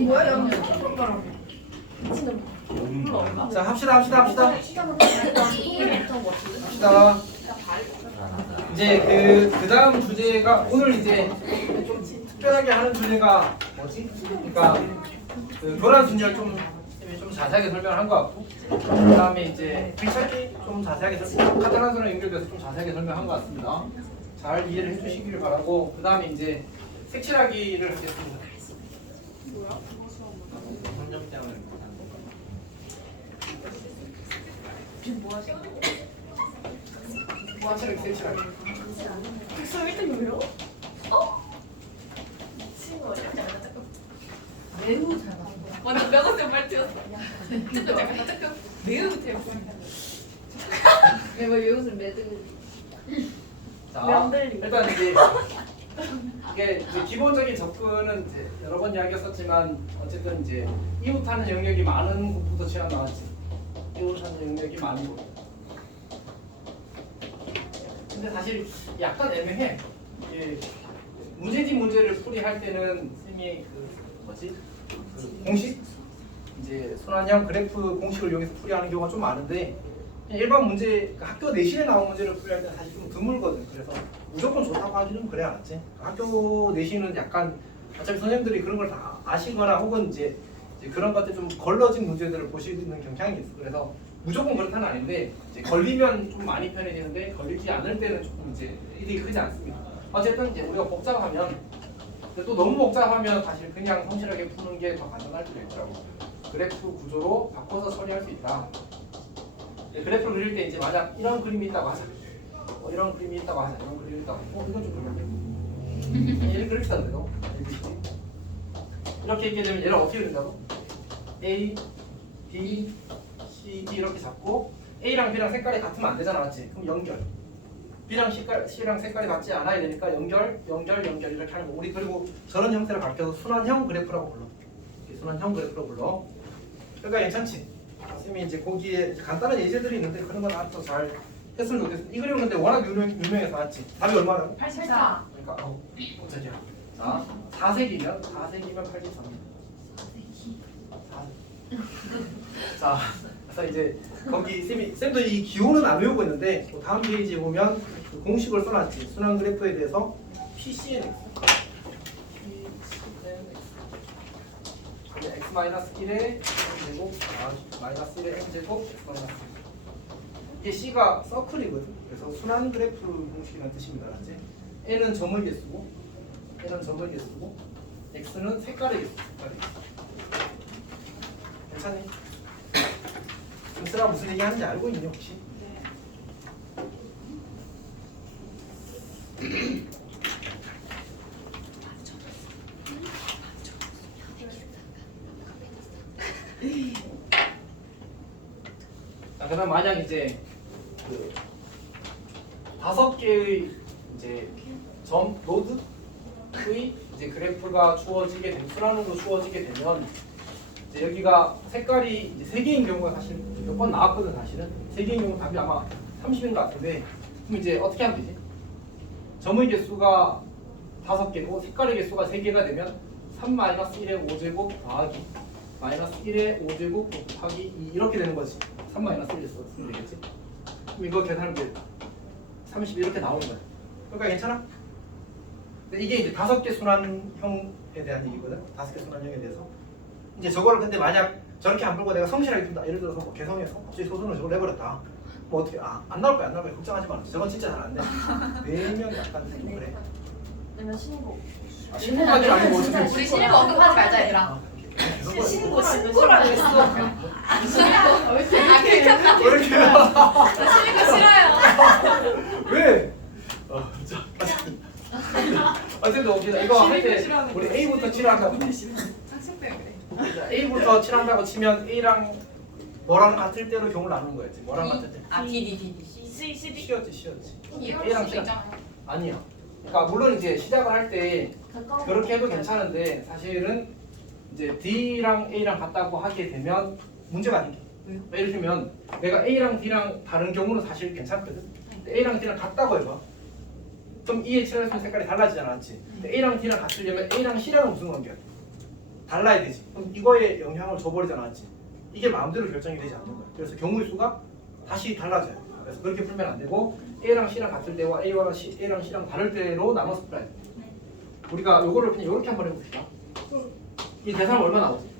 뭐야? 야, 손가락. 자, 합시다. 이제 그 다음 주제가 오늘 이제 좀 특별하게 하는 주제가 뭐지? 그러니까 그 교란 순열 좀 자세하게 설명한 것 같고, 그 다음에 이제 필살기 좀 자세하게 카탈란서랑 연결돼서 좀 자세하게 설명한 것 같습니다. 잘 이해를 해주시기를 바라고, 그 다음에 이제 색칠하기를 하겠습니다. 뭐야? 뭐 하시는 거야? 색칠하기. 백서 1등이 왜요? 미친 거 아니야? 매우 잘 봤어. 완전 명언된 말투였어. 잠깐. 매우 대박이야. 내가 이것을 매듭. 자, 면들리. 일단 이제 이게 이제 기본적인 접근은 이제 여러 번 이야기했었지만 어쨌든 이제 이웃하는 영역이 많은 곳부터 취한 나왔지. 이웃하는 영역이 많은 곳. 근데 사실 약간 애매해. 이게 문제집 문제를 풀이할 때는 쌤이 그 공식 이제 순환형 그래프 공식을 이용해서 풀이하는 경우가 좀 많은데, 일반 문제 학교 내신에 나온 문제를 풀이할 때는 사실 좀 드물거든. 그래서 무조건 좋다고 하기는 그래 알았지. 학교 내신은 약간 어차피 선생님들이 그런 걸 다 아시거나 혹은 이제 그런 것들 좀 걸러진 문제들을 보시는 경향이 있어. 그래서 무조건 그렇다는 아닌데, 이제 걸리면 좀 많이 편해지는데 걸리지 않을 때는 조금 이제 이득이 크지 않습니다. 어쨌든 이제 우리가 복잡하면, 근데 또 너무 복잡하면 사실 그냥 성실하게 푸는 게 더 간단할 수도 있더라고. 그래프 구조로 바꿔서 처리할 수 있다. 그래프를 그릴 때 이제 만약 이런 그림이 있다고 하자. 이런 그림이 있다고 하자. 이런 그림이 있다고 하자. 이건 좀 그려볼게. 얘를 그렇게 하는데도 이렇게 있게 되면 얘를 어떻게 그린다고? A, B, C, D 이렇게 잡고 A랑 B랑 색깔이 같으면 안 되잖아, 맞지? 그럼 연결. B랑 C랑 색깔이 같지 않아야 되니까 연결 이렇게 하는 거. 우리 그리고 저런 형태를 가르쳐서 순환형 그래프라고 불러. 순환형 그래프라고 불러. 그러니까 괜찮지? 쌤이 이제 거기에 간단한 예제들이 있는데 그런 건 알아서 잘 했으면 좋겠어. 이 그림은 근데 워낙 유명해서 맞지? 답이 얼마라고? 84. 그러니까 어쩌냐? 자, 4색이면 83. 4색. 자, 그래서 이제 거기 쌤도 이 기호는 안 외우고 있는데 다음 페이지에 보면 그 공식을 써놨지. 순환 그래프에 대해서 PCNX. x-1의 m제곱 마이너스 1의 m제곱 x-1 이게 C가 서클이거든. 그래서 순환 그래프 공식이라는 뜻입니다. 알았지? N은 점의 개수고 X는 색깔의 개수. 괜찮니? X가 무슨 얘기 하는지 알고 있니 혹시? 자, 그다음 만약 이제 그 5개의 이제 점 노드의 이제 그래프가 주어지게 되면 순환으로 주어지게 되면 이제 여기가 색깔이 이제 3개인 경우가 사실 몇 번 나왔거든. 사실은 3개인 경우 답이 아마 30인 것 같은데, 그럼 이제 어떻게 하면 되지? 점의 개수가 5개고 색깔의 개수가 3개가 되면 3-1의 5제곱 더하기 마이너스 1의 5제곱 곱하기 2 이렇게 되는 거지. 3-1을 쓰면 되겠지? 그럼 이거 계산하면 돼. 30 이렇게 나오는 거야. 그러니까 괜찮아? 근데 이게 이제 5개 순환형에 대한 얘기거든. 5개 순환형에 대해서. 이제 저거를 근데 만약 저렇게 안 풀고 내가 성실하게 푼다. 예를 들어서 뭐 개성해서 갑자기 소수는 저걸 내버렸다. 뭐 어떻게 안 나올 거야. 걱정하지 마. 저건 진짜 잘 안 돼. 매년 약간 좀 그래. 내가 신고. 신고까지 아니고 어떻게 우리 신고 언급하지 말자 얘들아. 신고라고 했어. 들켰다. 왜 이렇게 신고 싫어요. 왜? 자, 어쨌든 옵시다. 이거 할 때 우리 A부터 칠한다고. 상식 때문에 그래. 자, A부터 칠한다고 치면 A랑 뭐랑 같을 때로 경우를 나누는 거였지. 뭐랑 같을 때? 아 D. C였지. 이럴 A랑 수도 C랑 있잖아. 아니야. 그러니까 물론 이제 시작을 할 때 그렇게 해도 괜찮은데 사실은 이제 D랑 A랑 같다고 하게 되면 문제가 생겨. 왜요? 예를 들면 내가 A랑 D랑 다른 경우는 사실 괜찮거든. 근데 A랑 D랑 같다고 해봐. 그럼 E에 칠했으면 색깔이 달라지잖아, 맞지? 근데 A랑 D랑 같으려면 A랑 C랑은 무슨 관계야? 달라야 되지. 그럼 이거에 영향을 줘버리지 않았지. 이게 마음대로 결정이 되지 않는 거야. 그래서 경우의 수가 다시 달라져요. 그래서 그렇게 풀면 안 되고 A랑 C랑 같을 때와 A랑 C랑 다를 때로 나눠서 풀어야 돼. 우리가 요거를 그냥 이렇게 한번 해봅시다. 이 계산은 얼마 나오지?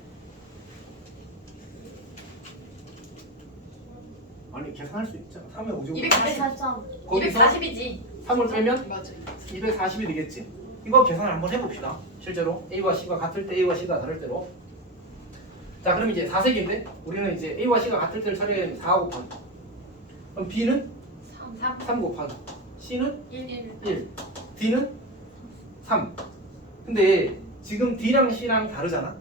아니 계산할 수 있잖아. 3의 5제곱 243. 거기서 240이지. 3을 빼면 맞아. 240이 되겠지. 이거 계산을 한번 해봅시다. 실제로 A와 C가 같을 때 A와 C가 다를 때로. 자 그럼 이제 4색인데 우리는 이제 A와 C가 같을 때를 처리하면 4 곱하기. 그럼 B는 3 곱하기. C는 1. D는 3. 근데 지금 D랑 C랑 다르잖아.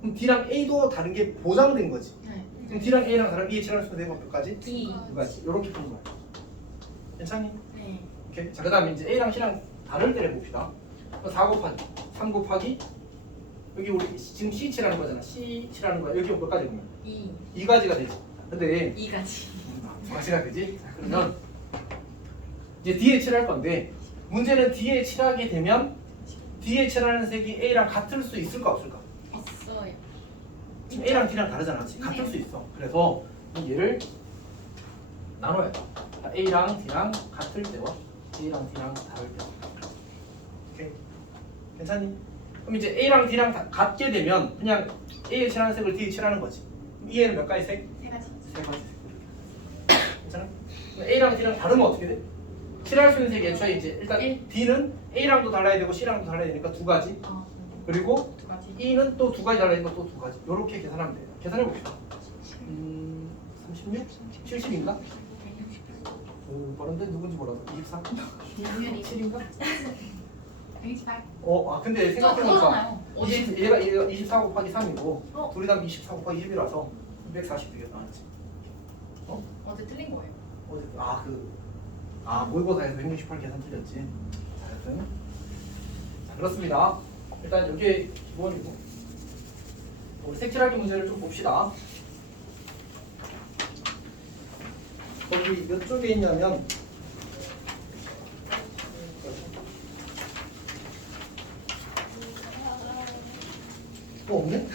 그럼 D랑 A도 다른 게 보장된 거지. 네. 그럼 D랑 A랑 다른 B의 질환 수가 되는 것까지 2. 두 가지. 이렇게 푸는 거야. 괜찮니? 네. 오케이. 자 그다음에 이제 A랑 C랑 다를 때를 봅시다. 4 곱하기 3 곱하기 여기 우리 지금 C 칠하는 거잖아. C 칠하는 거야. 여기 몇 가지 보면 2. 2가지가 되지. 근데 2가지. 2가지가 되지. 자, 그러면 이제 D에 칠할 건데 문제는 D에 칠하게 되면 D에 칠하는 색이 A랑 같을 수 있을까 없을까? 있어요. 지금 A랑 D랑 다르잖아. 같을 수 있어. 그래서 얘를 나눠야 돼. A랑 D랑 같을 때와 A랑 D랑 다를 때. 오케이. 괜찮니? 그럼 이제 A랑 D랑 같게 되면 그냥 A에 칠하는 색을 D에 칠하는 거지. 그럼 E에는 몇 가지 색? 3가지. 세 가지 색. 괜찮아? 그럼 A랑 D랑 다르면 어떻게 돼? 칠할 수 있는 색이 애초에 이제 일단 D는 A랑도 달라야 되고 C랑도 달라야 되니까 2가지. 그리고 2가지. E는 또 2가지 달라야 되니까 또 2가지. 이렇게 계산하면 돼요. 계산해 봅시다. 36? 70인가? 오, 빠른데 누군지 몰라도 24? 7인가? 128. 근데 저 생각해보니까 그거잖아요. 얘가 24 곱하기 3이고 어. 둘이 다 24 곱하기 20이라서 240 되겠다. 맞지? 어제 틀린 거예요. 모의고사에서 168 계산 틀렸지. 자, 여튼 자, 그렇습니다. 일단 여기에 기본이고 우리 색칠하기 문제를 좀 봅시다. 거기 몇 쪽에 있냐면 없네?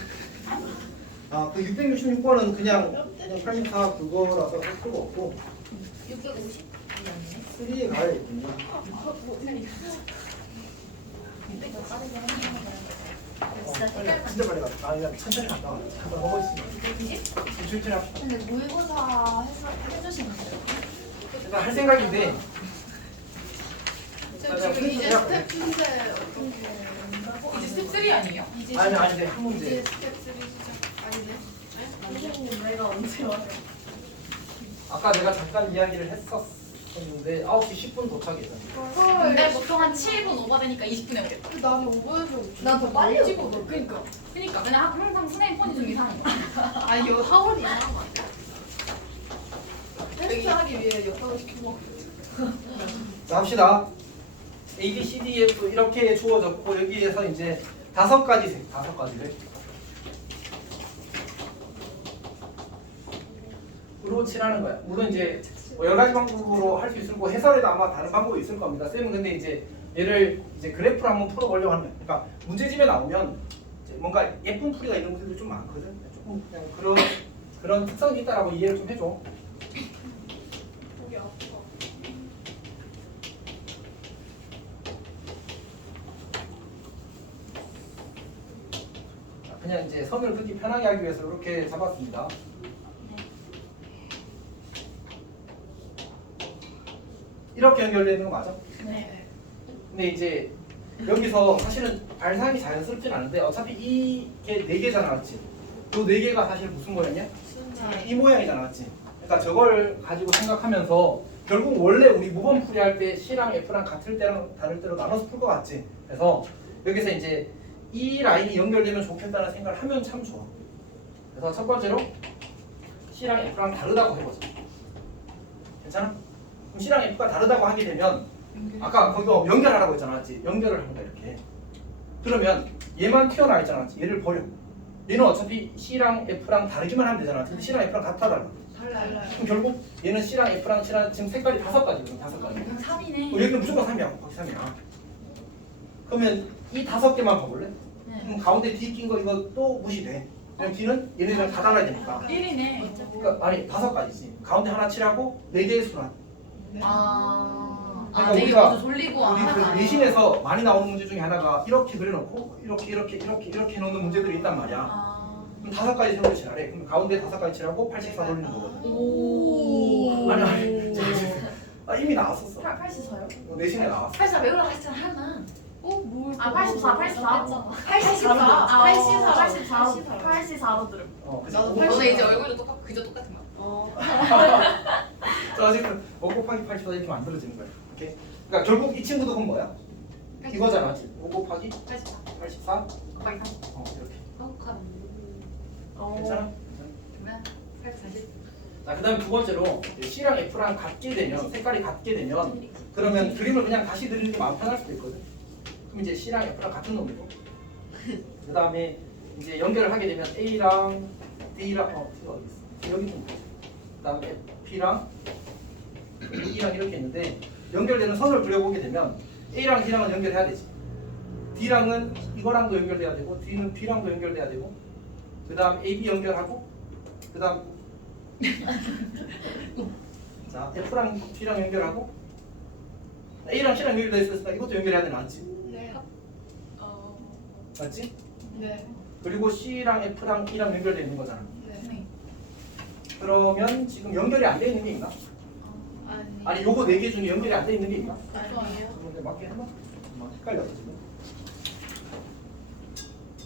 그 666번은 그냥 84 그거라서 할 필요가 없고 650? 3에 가야겠군요. 진짜 빨리 가. 그냥 천천히 갔다 와. 한번 하고 있으면. 천천히 합시다. 근데 모의고사 해주시면 돼요. 일단 할 생각인데. 지금 이제 스텝 2인데 어떻게 이제 스텝 3 아니에요? 이제 아니 이제 한 문제. 이제 스텝 3 시작 아니네? 선생님 내가 언제 와요? 아까 내가 잠깐 이야기를 했었는데 9시 10분 도착이잖아. 근데 보통 한 7분 오버되니까 20분에 오겠다. 나는 5분에서 난더 빨리 찍어 오거든. 그러니까 그러니까 그냥 항상 선생님 폰이 좀 이상한 거야. 아니 여 학원이 이상한 거 아니야? 테스트 하기 위해 엿하고 시킨 거 자 합시다. A, B, C, D, F 이렇게 주어졌고 여기에서 이제 5가지 색, 5가지를 으로 칠하는 거야. 물론 이제 뭐 여러 가지 방법으로 할 수 있을 거고 해설에도 아마 다른 방법이 있을 겁니다. 쌤은 근데 이제 얘를 이제 그래프로 한번 풀어보려고 하는 거야. 그러니까 문제집에 나오면 이제 뭔가 예쁜 풀이가 있는 문제들이 좀 많거든. 조금 그냥 그런 특성이 있다라고 이해를 좀 해줘. 거기 아파 그냥 이제 선을 긋기 편하게 하기 위해서 이렇게 잡았습니다. 이렇게 연결되는 거 맞아? 네. 근데 이제 여기서 사실은 발상이 자연스럽진 않은데 어차피 이게 4개잖아, 맞지? 요 4개가 사실 무슨 모양이야? 이 모양이잖아, 맞지? 그러니까 저걸 가지고 생각하면서 결국 원래 우리 모범 풀이할 때 C랑 F랑 같을 때랑 다를 때로 나눠서 풀 것 같지? 그래서 여기서 이제 이 라인이 연결되면 좋겠다는 생각을 하면 참 좋아. 그래서 첫 번째로 C랑 F랑 다르다고 해보자. 괜찮아? 그럼 C랑 F가 다르다고 하게 되면 아까 거기서 연결하라고 했잖아, 맞지? 연결을 합니다, 이렇게. 그러면 얘만 튀어나와 있잖아, 맞지? 얘를 버려. 얘는 어차피 C랑 F랑 다르기만 하면 되잖아. 근데 C랑 F랑 같아 달라. 달라요 그럼 결국 얘는 C랑 F랑 C랑 지금 색깔이 5가지거든, 5가지. 그럼 3이네. 여기는 무조건 3이야, 거기 3이야. 그러면 이 5개만 봐볼래? 네. 그럼 가운데 D 낀 거 이거 또 무시돼. 그냥 D는 얘네들은 다 달라야 되니까. 1이네. 그러니까 아니 5가지지. 가운데 하나 칠하고 4개의 순환. 아, 그러니까 되게 우리가 먼저 돌리고 우리 그 하나가 내신에서 많이 나오는 문제 중에 하나가 이렇게 그려놓고 이렇게 놓는 문제들이 있단 말이야. 아. 그럼 5가지 세로로 칠하래. 그럼 가운데 5가지 칠하고 84 돌리는 거거든. 오. 아니. 이미 나왔었어. 84요? 내신에 나왔어. 84 외우라고 했잖아 하나. 뭘? 아 84, 84. 84로 들음. 그래서 나도 너네 이제 얼굴도 그저 똑같은 거야. 자, 어쨌든 5 곱하기 84 이렇게 만들어지는 거야. 오케이. 그러니까 결국 이 친구도 그럼 뭐야? 이거잖아. 5 곱하기 84. 곱하기 3. 이렇게. 어. 괜찮아? 그러면 840. 자, 그다음 두 번째로 C랑 F랑 같게 되면 색깔이 같게 되면 그러면 그림을 그냥 다시 그리는 게 마음 편할 수도 있거든. 그럼 이제 C랑 F랑 같은 놈이고. 그다음에 이제 연결을 하게 되면 A랑 D랑 D가 어디 있어? 여기 좀. 그다음에 P랑 E랑 이렇게 있는데 연결되는 선을 그려보게 되면 A랑 D랑은 연결해야 되지. D랑은 이거랑도 연결돼야 되고 D는 B랑도 연결돼야 되고 그다음 AB 연결하고 그다음 자 F랑 B랑 연결하고 A랑 C랑 연결돼 있으니까 이것도 연결해야 되는 맞지? 네. 맞지? 네. 그리고 C랑 F랑 E랑 연결돼 있는 거잖아. 네. 그러면 지금 연결이 안 돼 있는 게 있나? 아니 요거 4개 중에 연결이 안 돼 있는 게 있나? 아니에요. 근데 맞게 하나? 헷갈려 지금.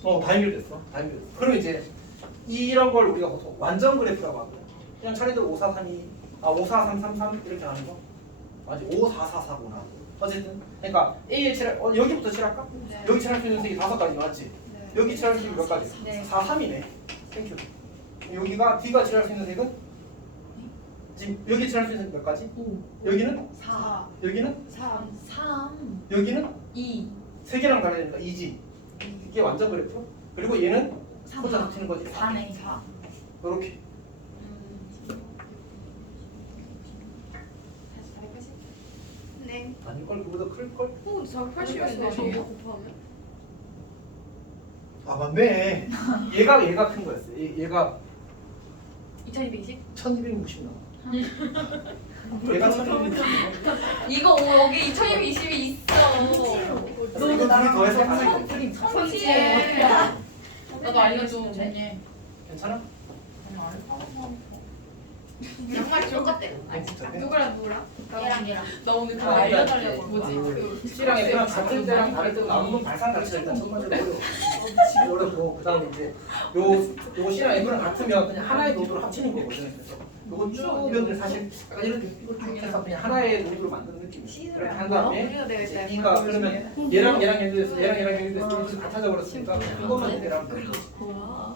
다 연결됐어. 다 연결됐어. 그러면 이제 이런 걸 우리가 보통 완전 그래프라고 하거든. 그냥 차례대로 5432, 54333 이렇게 하는 거. 맞지? 54449나. 어쨌든 그러니까 A에 칠할 여기부터 칠할까? 네. 여기 칠할 수 있는 색이 5가지 맞지? 네. 여기 칠할 수 있는 몇 가지? 네. 43이네. 땡큐. 여기가 D가 칠할 수 있는 색은 지금 여기 칠할 수 있는 색 몇 가지? 5. 여기는 4. 여기는 3. 3. 여기는 2. 세 개랑 달라야 되니까 2지. 이게 완전 그래프. 그리고 얘는 혼자 붙이는 거지. 4네. 4. 이렇게. 네. 아닐 걸 그보다 클 걸? 480이었는데 저거 곱하면? 아 맞네. 얘가 큰 거였어. 얘가 2220? 1260 나와. 얘가 1260. 이거 여기 2220이 있어. 이거 둘이 더해서 가는 거. 성지에. 나도 알려줘. 괜히. 괜찮아? 정말 똑같대. 진짜. 누구랑? 얘랑. 나 오늘 그거 아, 알려달라고. 그러니까 뭐지? C랑 F랑 같은 때랑 다를 때도 나오는 발상 자체가 일단 첫 번째로 어렵고 그다음에 이제 요 C랑 F랑 같으면 그냥 하나의 노드로 합치는 거거든. 그래서 요거 쭉 변들 사실 약간 이렇게 쭉 해서 그냥 하나의 노드로 만드는 느낌이에요. 그렇게 한 다음에 이제 E가 그러면 얘랑 연결돼서 얘랑 연결돼서 같아져 버렸으니까 이것만 연결하면 되는 거지.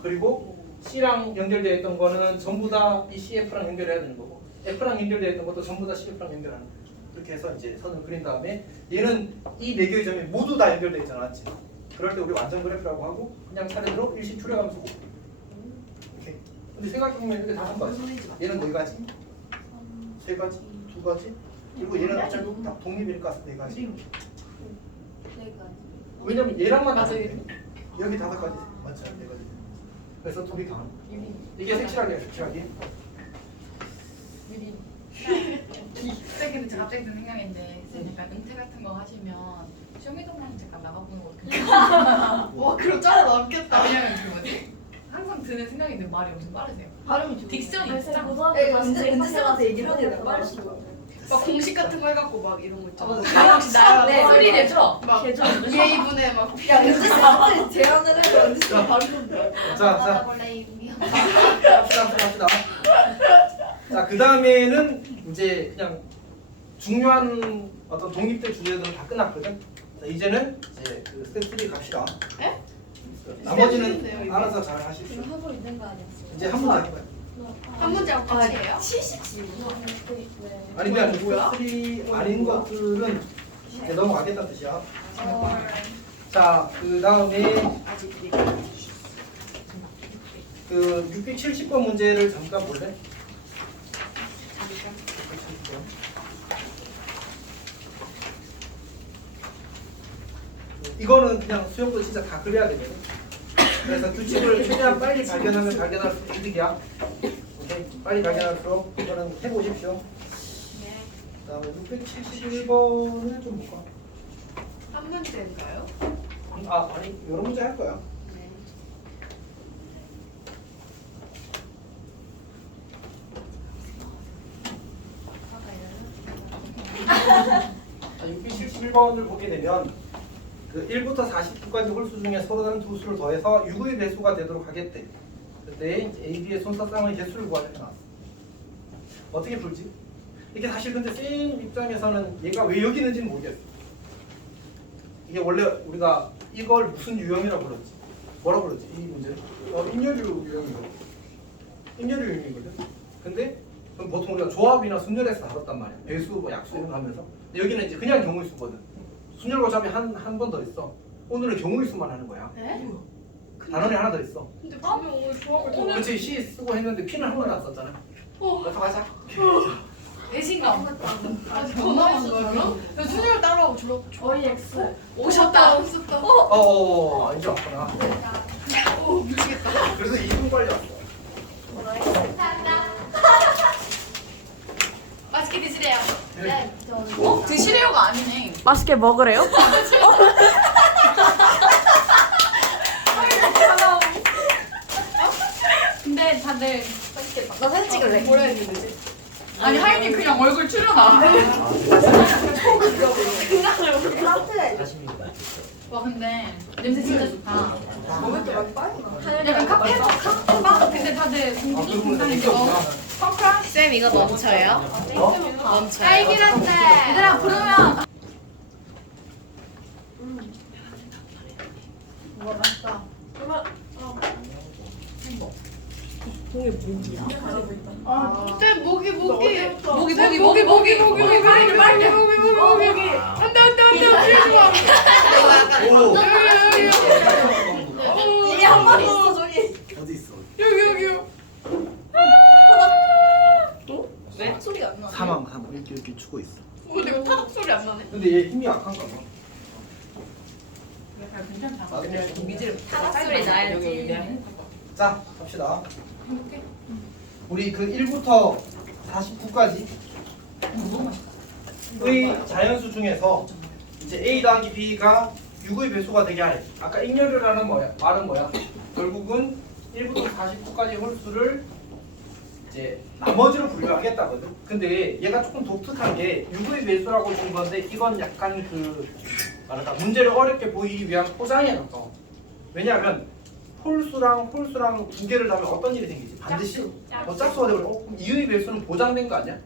그리고 C랑 연결되어 있던 거는 전부 다 이 CF랑 연결해야 되는 거고 F랑 연결되어 있던 것도 전부 다 CF랑 연결하는 거예요. 이렇게 해서 이제 선을 그린 다음에 얘는 이 4개의 점이 모두 다 연결되어 있잖아, 맞지? 그럴 때 우리 완전 그래프라고 하고 그냥 차례대로 일씩 줄여가면서 곱. 이렇게. 근데 생각해보면 이렇게 다 한 거지. 얘는 4가지, 3가지, 2가지, 그리고 얘는 어차피 다 독립이니까 4가지. 왜냐면 얘랑만 다른데 여기 5가지 맞죠? 4가지. 그래서 둘이 다. 이게 색칠하기야, 색칠하기. 갑자기 드는 생각인데 선생님 약간 은퇴 같은 거 하시면 쇼미더머니 잠깐 나가보는 거 괜찮아요. 와 그럼 짜라 남겠다. 왜냐면 그 뭐지? 항상 드는 생각인데 말이 엄청 빠르세요. 발음이 좋아. 딕션이 진짜 은지쌤한테 얘기를 해야 되나? 빨리 막 공식 같은 거 해갖고 막 이런 거 있잖아. 혹시 나랑 네. 소리 내줘. 막 개정. 예의분에 막 야 은지쌤한테 제안을 해봐. 은지쌤 발음 좀 돼. 자, 원래 이름이요. 합시다. 자, 그 다음에는 이제 그냥 중요한 어떤 독립된 주제들은 다 끝났거든. 자, 이제는 이제 그 스텝 3 갑시다. 에? 나머지는 알아서 잘 하십시오. 지금 하고 있는 거 아니야? 이제 한 번 할 거야. 한 문제랑 끝이에요? 70지. 아니 그냥 스텝 3 아닌 것들은 이제 넘어가겠다는 뜻이야. 자, 그 다음에 그 670번 문제를 잠깐 볼래? 이거는 그냥 수영도 진짜 다 그려야 되거든. 그래서 규칙을 최대한 빨리 발견하면 발견할수록 이득이야. 오케이? 빨리 발견할수록 이거는 해보십시오. 네. 그다음에 671번을 좀 볼까? 한 문제인가요? 아니 여러 문제 할 거야. 네. 자, 671번을 보게 되면 그 1부터 49까지 홀수 중에 서로 다른 두 수를 더해서 6의 배수가 되도록 하겠대. 그때 이제 A, B의 손사쌍의 개수를 구하는 게 나왔어. 어떻게 풀지? 이게 사실 근데 쌤 입장에서는 얘가 왜 여기 있는지는 모르겠어. 이게 원래 우리가 이걸 무슨 유형이라고 불렀지? 뭐라고 불렀지? 이 문제는? 인여류 유형이거든. 인여류 유형이거든. 근데 그럼 보통 우리가 조합이나 순열에서 다뤘단 말이야. 배수, 뭐 약수 이런 거 하면서. 근데 여기는 이제 그냥 경우의 수거든. 순열과 조합이 한 번 더 있어. 오늘은 경우의 수만 하는 거야. 네? 단원이 하나 더 있어. 근데 분명 오늘 조합을 그렇지 C 쓰고 했는데 P는 한 번도 안 썼잖아. 가자. 배신감. 아직 더 남은 거예요? 순열 따라오고 OEX. 오셨다. 이제 왔구나. 오 미치겠다. 그래서 2분 빨리 왔어. 맛있게 드시래요. 네. 드시래요가 아니네. 맛있게 먹으래요? 근데 다들 나 사진 찍을래. 뭐라 했는데 되지? 아니 하인이 그냥 얼굴 출연아. 와 근데 냄새 진짜 좋다. 몸에 또 많이 빠졌나? 약간 카페바? 근데 다들 공기 굉장히 좋아. 펑크랑 쌤 이거 멈춰요? 멈춰요. 딸기라떼. 얘들아 부르면 와 맛있다. 쌤 모기 모기 빨리 안돼 이거 약간 오. 이게 한 마리 있어 저기. 어디 있어? 여기요. 왜? 소리가 안 나. 사망 이렇게 추고 있어. 근데 왜 타닥 소리 안 나네? 근데 얘 힘이 약한가 봐. 괜찮다. 나중에 좀 타닥 소리 나야지. 자, 갑시다. 우리 그 1부터 49까지 의 자연수 중에서 이제 A 더하기 B가 6의 배수가 되게 하래. 아까 익렬이라는 말은 뭐야? 결국은 1부터 49까지 홀수를 이제 나머지로 분류하겠다거든. 근데 얘가 조금 독특한 게 6의 배수라고 준 건데 이건 약간 그 뭐랄까 문제를 어렵게 보이기 위한 포장에 가까워. 왜냐하면 홀수랑 두 개를 더하면 어떤 일이 생기지? 반드시 짝수가 되고 그럼 2의 배수는 보장된 거 아니야?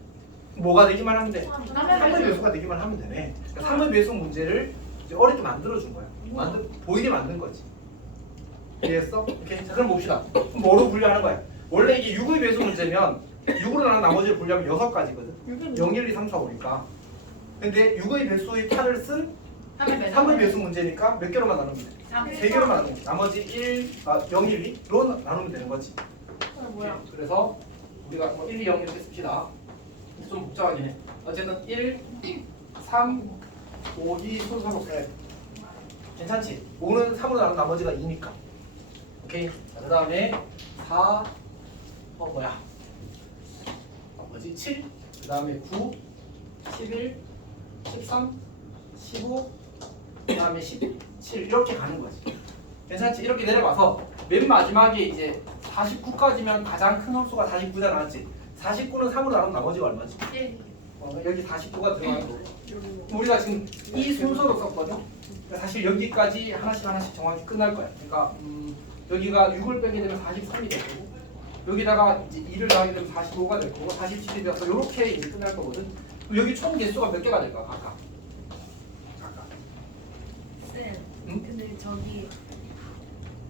뭐가 되기만 하면 돼? 3의 배수가 되기만 하면 되네. 그러니까 3의 배수 문제를 이제 어렵게 만들어준 거야. 보이게 만든 거지. 이해했어? 오케이. 자, 그럼 봅시다. 그럼 뭐로 분류하는 거야? 원래 이게 6의 배수 문제면 6으로 나눈 나머지를 분류하면 6가지거든. 0, 1, 2, 3, 4, 5니까. 근데 6의 배수의 탈을 쓴 3의 배수 문제니까 몇 개로만 나누면 돼? 3개로만 나누면 돼. 나머지 0, 1, 2로 나누면 되는 거지. 뭐야? 그래서 우리가 뭐 1, 2, 0 이렇게 씁시다. 좀 복잡하긴 해. 어쨌든 1, 3, 5, 2 순서로 써야 돼. 괜찮지? 5는 3으로 나눈 나머지가 2니까. 오케이. 자, 그 다음에 4, 뭐지? 7, 그 다음에 9, 11, 13, 15, 그 다음에 17 이렇게 가는 거지. 괜찮지? 이렇게 내려가서 맨 마지막에 이제 49까지면 가장 큰 홀수가 49잖아, 맞지? 49는 3으로 나눈 나머지가 얼마지? 1. 여기 49가 들어가는 거고. 우리가 지금 이 순서로 썼거든. 그러니까 사실 여기까지 하나씩 정확히 끝날 거야. 그러니까 여기가 6을 빼게 되면 43이 될 거고, 여기다가 이제 2를 더하게 되면 45가 될 거고, 47이 되어서 이렇게 이제 끝날 거거든. 그럼 여기 총 개수가 몇 개가 될까? 각각. 쌤, 응? 근데 저기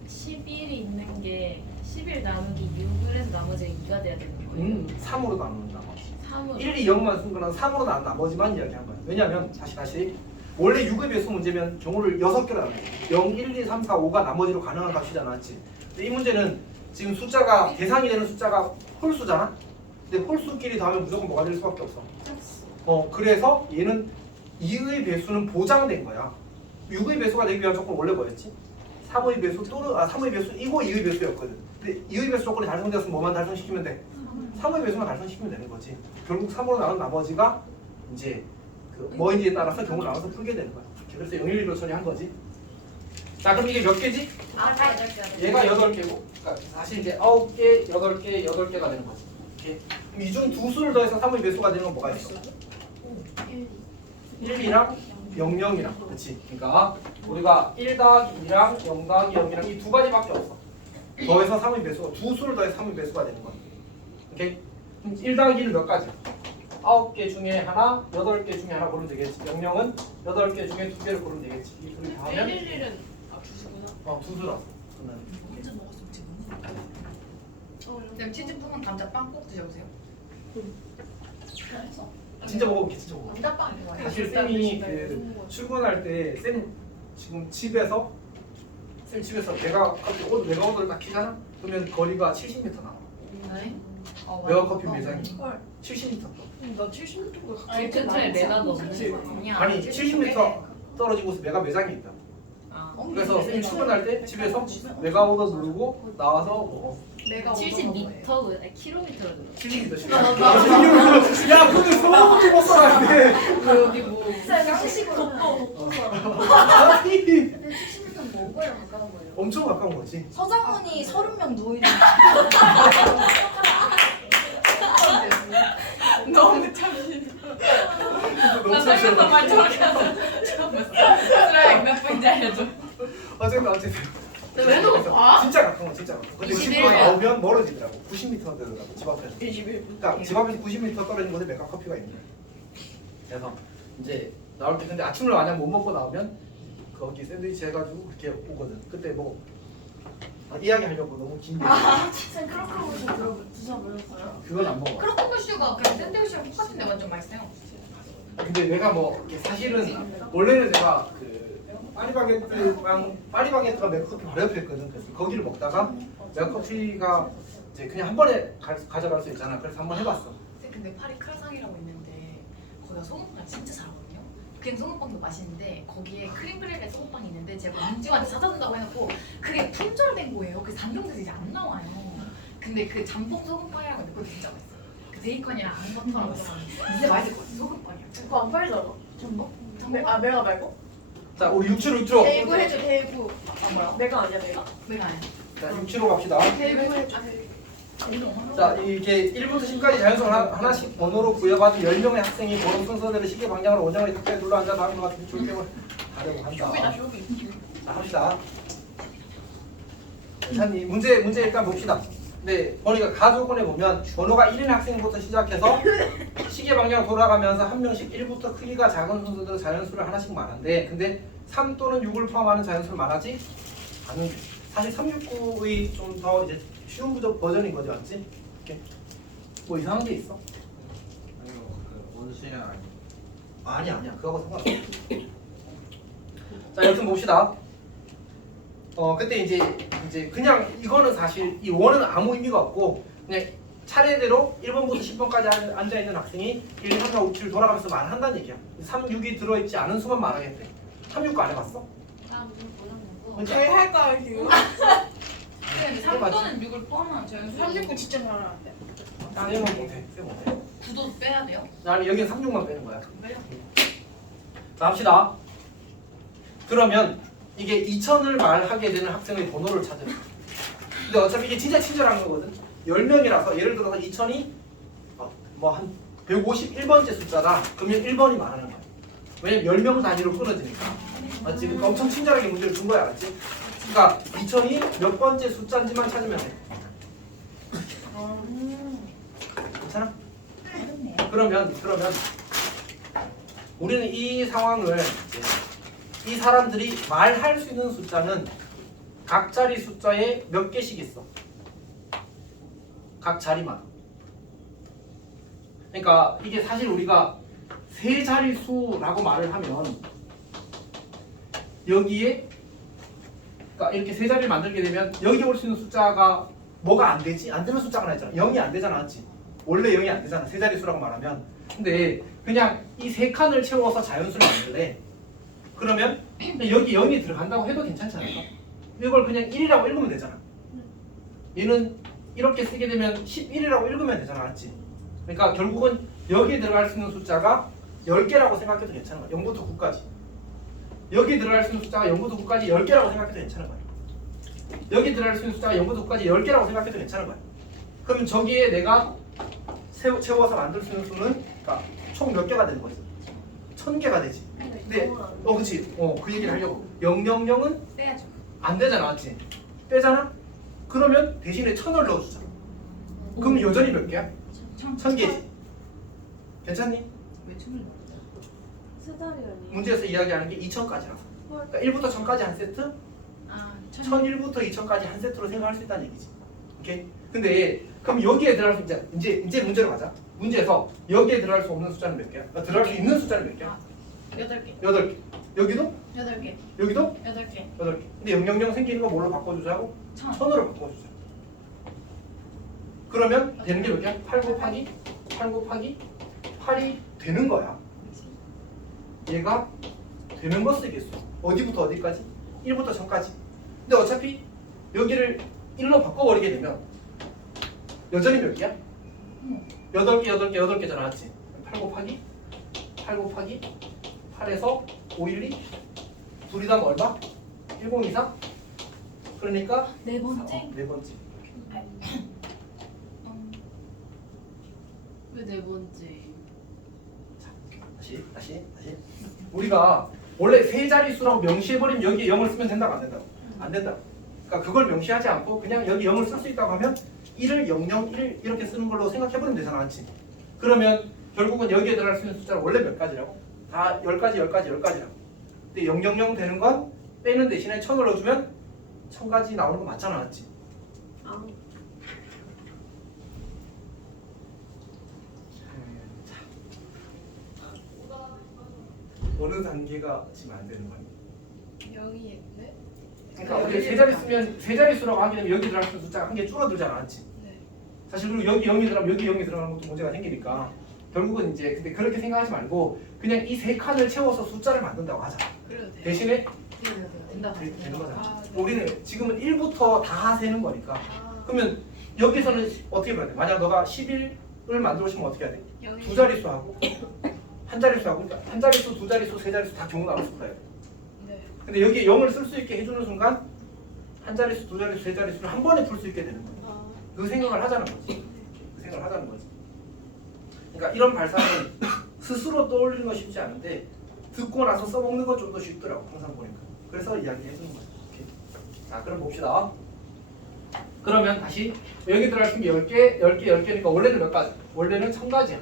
11이 있는 게 11 나누기 6을 해서 나머지가 2가 돼야 되는 거예요? 3으로 나누는 나머지. 3은 1, 2, 0만 쓴 거는 3으로 나눈 나머지만 이야기한 거야. 왜냐면 다시 원래 6의 배수 문제면 경우를 6개로 나눠. 0, 1, 2, 3, 4, 5가 나머지로 가능한 값이잖아, 맞지? 근데 이 문제는 지금 숫자가 대상이 되는 숫자가 홀수잖아. 근데 홀수끼리 더하면 무조건 뭐가 될 수밖에 없어. 그래서 얘는 2의 배수는 보장된 거야. 6의 배수가 되기 위한 조건 원래 뭐였지? 3의 배수 또는 3의 배수이고 2의 배수였거든. 근데 2의 배수 조건이 달성되었으면 뭐만 달성시키면 돼? 3의 배수만 달성시키면 되는 거지. 결국 3으로 나온 나머지가 이제 그 뭐인지에 따라서 경우를 나눠서 풀게 되는 거야. 그래서 011로 처리한 거지. 자, 그럼 이게 몇 개지? 얘가 8개고, 그러니까 사실 이제 9개, 8개, 8개가 되는 거지. 이렇게. 이 중 두 수를 더해서 3의 배수가 되는 건 뭐가 있어? 1이랑 00이랑, 그렇지? 그러니까 우리가 1 더하기 2랑 0 더하기 0이랑 이 두 가지밖에 없어. 더해서 3의 배수가 두 수를 더해서 3의 배수가 되는 거야. 오케이? 그럼 1 더하기 1은 몇 가지? 9개 중에 하나, 8개 중에 하나 고르면 되겠지. 00은 8개 중에 2개를 고르면 되겠지. 이 둘을 다 하면 111은 주시구나. 두 수라서. 혼자 먹었으면 지금. 그럼 치즈 푸는 감자빵 꼭 드셔보세요. 진짜 먹어볼게, 진짜 먹어. 감자빵 좋아해요. 사실 쌤이 그 출근할 때 쌤 지금 집에서 메가 오더를 딱 키잖아. 그러면 거리가 70m 나와. 네? 메가 커피 매장이 70m. 나 70도가 아니 근처에 메가도 없는. 아니 70m 떨어지고서 메가 매장이 있다. 아. 그래서 쌤 출근할 때 집에서 메가 오더 누르고 나와서 먹어. 내가 70m 아니 킬로미터로 들어. 70m. 야, 근데 서울밖에 못 살았는데. 여기 뭐 양식으로 아니, 근데 70m는 뭐 오버에 가까운 거예요. 엄청 가까운 거지. 서장훈이 30명 누워있는 너무 참신. 너무 나 살면서 말 저렇게 하서 처음 봤어. 스라이 몇 분인지 알려줘. 어쨌든. 그래도 봐? 진짜 가까운 거, 진짜 가까운 거. 근데 21 10km 나오면 멀어지더라고. 90m 되더라고, 집 앞에서. 21분. 그러니까 집 앞에서 90m 떨어진 곳에 메가 커피가 있는 거야. 그래서 이제 나올 때 근데 아침을 만약 못 먹고 나오면 거기 샌드위치 해가지고 이렇게 오거든. 그때 뭐 이야기하려고 너무 긴데 쌤 크로크로시 드셔보셨어요? 그건 안 먹어. 크로커브슈가 그냥 샌드위치랑 똑같은데 완전 맛있어요. 근데 내가 뭐 이렇게 사실은 원래는 내가 그 파리바게트가 메가커피 바로 옆에 있거든. 그래서 거기를 먹다가 메가커피가 이제 그냥 한 번에 가져갈 수 있잖아. 그래서 한번 해봤어. 근데 파리 크라상이라고 있는데 거기가 소금빵 진짜 잘하거든요. 그냥 소금빵도 맛있는데 거기에 크림브렐레 소금빵이 있는데 제가 민지한테 사다 준다고 해놓고 그게 품절된 거예요. 그래서 단종돼서 이제 안 나와요. 근데 그 잠봉 소금빵이라고 있는데 그거 진짜 맛있어. 그 베이컨이랑 앙버터랑 있어. 진짜 맛있을 것 같아. 소금빵이야. 그거 안 팔잖아. 전복? 아 메가 말고? 자, 우리 675. 대구 해줘 대구. 아 뭐야? 메가 아니야 메가? 내가 아니야. 자, 675 갑시다. 대구 해줘. 자, 이게 1부터 10까지 자연수 하나씩 번호로 부여받은 10명의 학생이 번호 순서대로 시계 방향으로 원장의 탁자에 눌러 앉아 다음과 같은 졸gem을 하려고 한다. 자, 합시다. 자, 이 문제 일단 봅시다. 네, 번호가 가조건에 보면 번호가 1인 학생부터 시작해서 시계 방향으로 돌아가면서 한 명씩 1부터 크기가 작은 순서대로 자연수를 하나씩 말한대. 근데 3 또는 6을 포함하는 자연수를 말하지 않은. 사실 369의 좀 더 이제 쉬운 부적 버전인 거지, 맞지? 이렇게. 뭐 이상한 게 있어? 아니요, 그 원수야 아니야, 그거하고 상관없어. 자, 여튼 봅시다. 그때 이제 그냥 이거는 사실 이 원은 아무 의미가 없고 그냥 차례대로 1번부터 10번까지 앉아 있는 학생이 1, 2, 3, 4, 5, 7 돌아가면서 말한다는 얘기야. 3, 6이 들어있지 않은 수만 말하겠대. 3, 6거 안 해봤어? 제일 할까요 지금? 근데 3 또는 6을 포함한 저연수 39 진짜 잘하는데. 쌤은 못해. 쌤 못해. 9도 빼야 돼요? 아니 여기는 3, 6만 빼는 거야. 자, 합시다. 그러면 이게 2000을 말하게 되는 학생의 번호를 찾으라. 근데 어차피 이게 진짜 친절한 거거든. 10명이라서 예를 들어서 2000이 뭐 한 151번째 숫자다. 그러면 1번이 말하는 거야. 왜냐면 10명 단위로 끊어지니까. 맞지? 그러니까 엄청 친절하게 문제를 준 거야. 알았지? 그러니까 2000이 몇 번째 숫자인지만 찾으면 돼. 괜찮아? 그러면 우리는 이 상황을 이 사람들이 말할 수 있는 숫자는 각 자리 숫자에 몇 개씩 있어. 각 자리만. 그러니까 이게 사실 우리가 세 자릿수라고 말을 하면 여기에 그러니까 이렇게 세 자리를 만들게 되면 여기 올 수 있는 숫자가 뭐가 안 되지? 안 되는 숫자가 하나 있잖아. 0이 안 되잖아, 맞지? 원래 0이 안 되잖아. 세 자릿수라고 말하면. 근데 그냥 이 세 칸을 채워서 자연수를 만들래. 그러면 여기 0이 들어간다고 해도 괜찮지 않을까? 이걸 그냥 1이라고 읽으면 되잖아. 얘는 이렇게 쓰게 되면 11이라고 읽으면 되잖아. 맞지? 그러니까 결국은 여기에 들어갈 수 있는 숫자가 10개라고 생각해도 괜찮은 거야. 0부터 9까지. 여기 들어갈 수 있는 숫자가 0부터 9까지 10개라고 생각해도 괜찮은 거야. 여기 들어갈 수 있는 숫자가 0부터 9까지 10개라고 생각해도 괜찮은 거야. 그러면 저기에 내가 채워서 만들 수 있는 수는 그러니까 총 몇 개가 되는 거지? 1000개가 되지. 근데 그치? 그 얘기를 하려고. 000은 빼야죠. 안 되잖아, 맞지? 빼잖아? 그러면 대신에 1000을 넣어주자. 그럼 여전히 몇 개야? 1000개지. 괜찮니? 왜 춤을 넣어? 세 자리 아니에요? 문제에서 이야기하는 게 2000까지라서. 그러니까 1부터 1000까지 한 세트, 아, 1001부터 2000까지 한 세트로 생각할 수 있다는 얘기지. 오케이? 근데 그럼 여기에 들어갈 수 이제 문제로 가자. 문제에서 여기에 들어갈 수 없는 숫자는 몇 개야? 들어갈 수 있는 숫자는 몇 개야? 8개. 8개. 여기도? 8개. 여기도? 8개. 8개. 근데 000 생기는 거 뭘로 바꿔주자고? 1000으로 바꿔주자. 그러면 되는 게 몇 개야? 8 곱하기 8이 되는 거야. 얘가 되는 거 쓰겠어. 어디부터 어디까지? 1부터 1000까지. 근데 어차피 여기를 1로 바꿔버리게 되면 여전히 몇 개야? 8개잖아. 맞지? 8 곱하기 8에서 512 둘이 다 얼마? 1024? 그러니까 네 번째. 네 번째. 왜 네 번째? 다시. 우리가 원래 세 자릿수라고 명시해버리면 여기에 0을 쓰면 된다고 안 된다고? 안 된다고. 그러니까 그걸 명시하지 않고 그냥 여기 0을 쓸 수 있다고 하면 1을 001 이렇게 쓰는 걸로 생각해버리면 되잖아. 맞지? 그러면 결국은 여기에 들어갈 수 있는 숫자는 원래 몇 가지라고? 다 10가지라고. 근데 000 되는 건 빼는 대신에 1000을 넣어주면 1000가지 나오는 거 맞잖아. 맞지? 어느 단계가 지금 안 되는 거니? 0이 네? 그러니까 어제 세 자릿수라고 하게 되면 여기 들어갈 수 있는 숫자가 한 개 줄어들잖아. 맞지? 네. 사실 그리고 여기 0이 들어가면 여기 0이 들어가는 것도 문제가 생기니까 결국은 이제 근데 그렇게 생각하지 말고 그냥 이 세 칸을 채워서 숫자를 만든다고 하자. 그래도 돼. 대신에 된다. 되는 거잖아. 아, 네. 우리는 지금은 1부터 다 세는 거니까. 아, 그러면 여기서는 어떻게 봐야 돼? 만약 너가 11을 만들고 싶으면 어떻게 해야 돼? 여기 두 자릿수 하고 한 자릿수 하고 그러니까 한 자릿수, 두 자릿수, 세 자릿수 다 경우 나눠서 풀어야 돼. 네. 근데 여기에 0을 쓸 수 있게 해주는 순간 한 자릿수, 두 자릿수, 세 자릿수를 한 번에 풀 수 있게 되는 거야. 그 생각을 하자는 거지. 그러니까 이런 발상은 스스로 떠올리는 건 쉽지 않은데 듣고 나서 써먹는 건 좀 더 쉽더라고. 항상 보니까. 그래서 이야기해주는 거야. 오케이. 자, 그럼 봅시다. 그러면 다시 여기 들어갈 수 있는 게 10개니까 원래는 몇 가지? 원래는 1000가지야.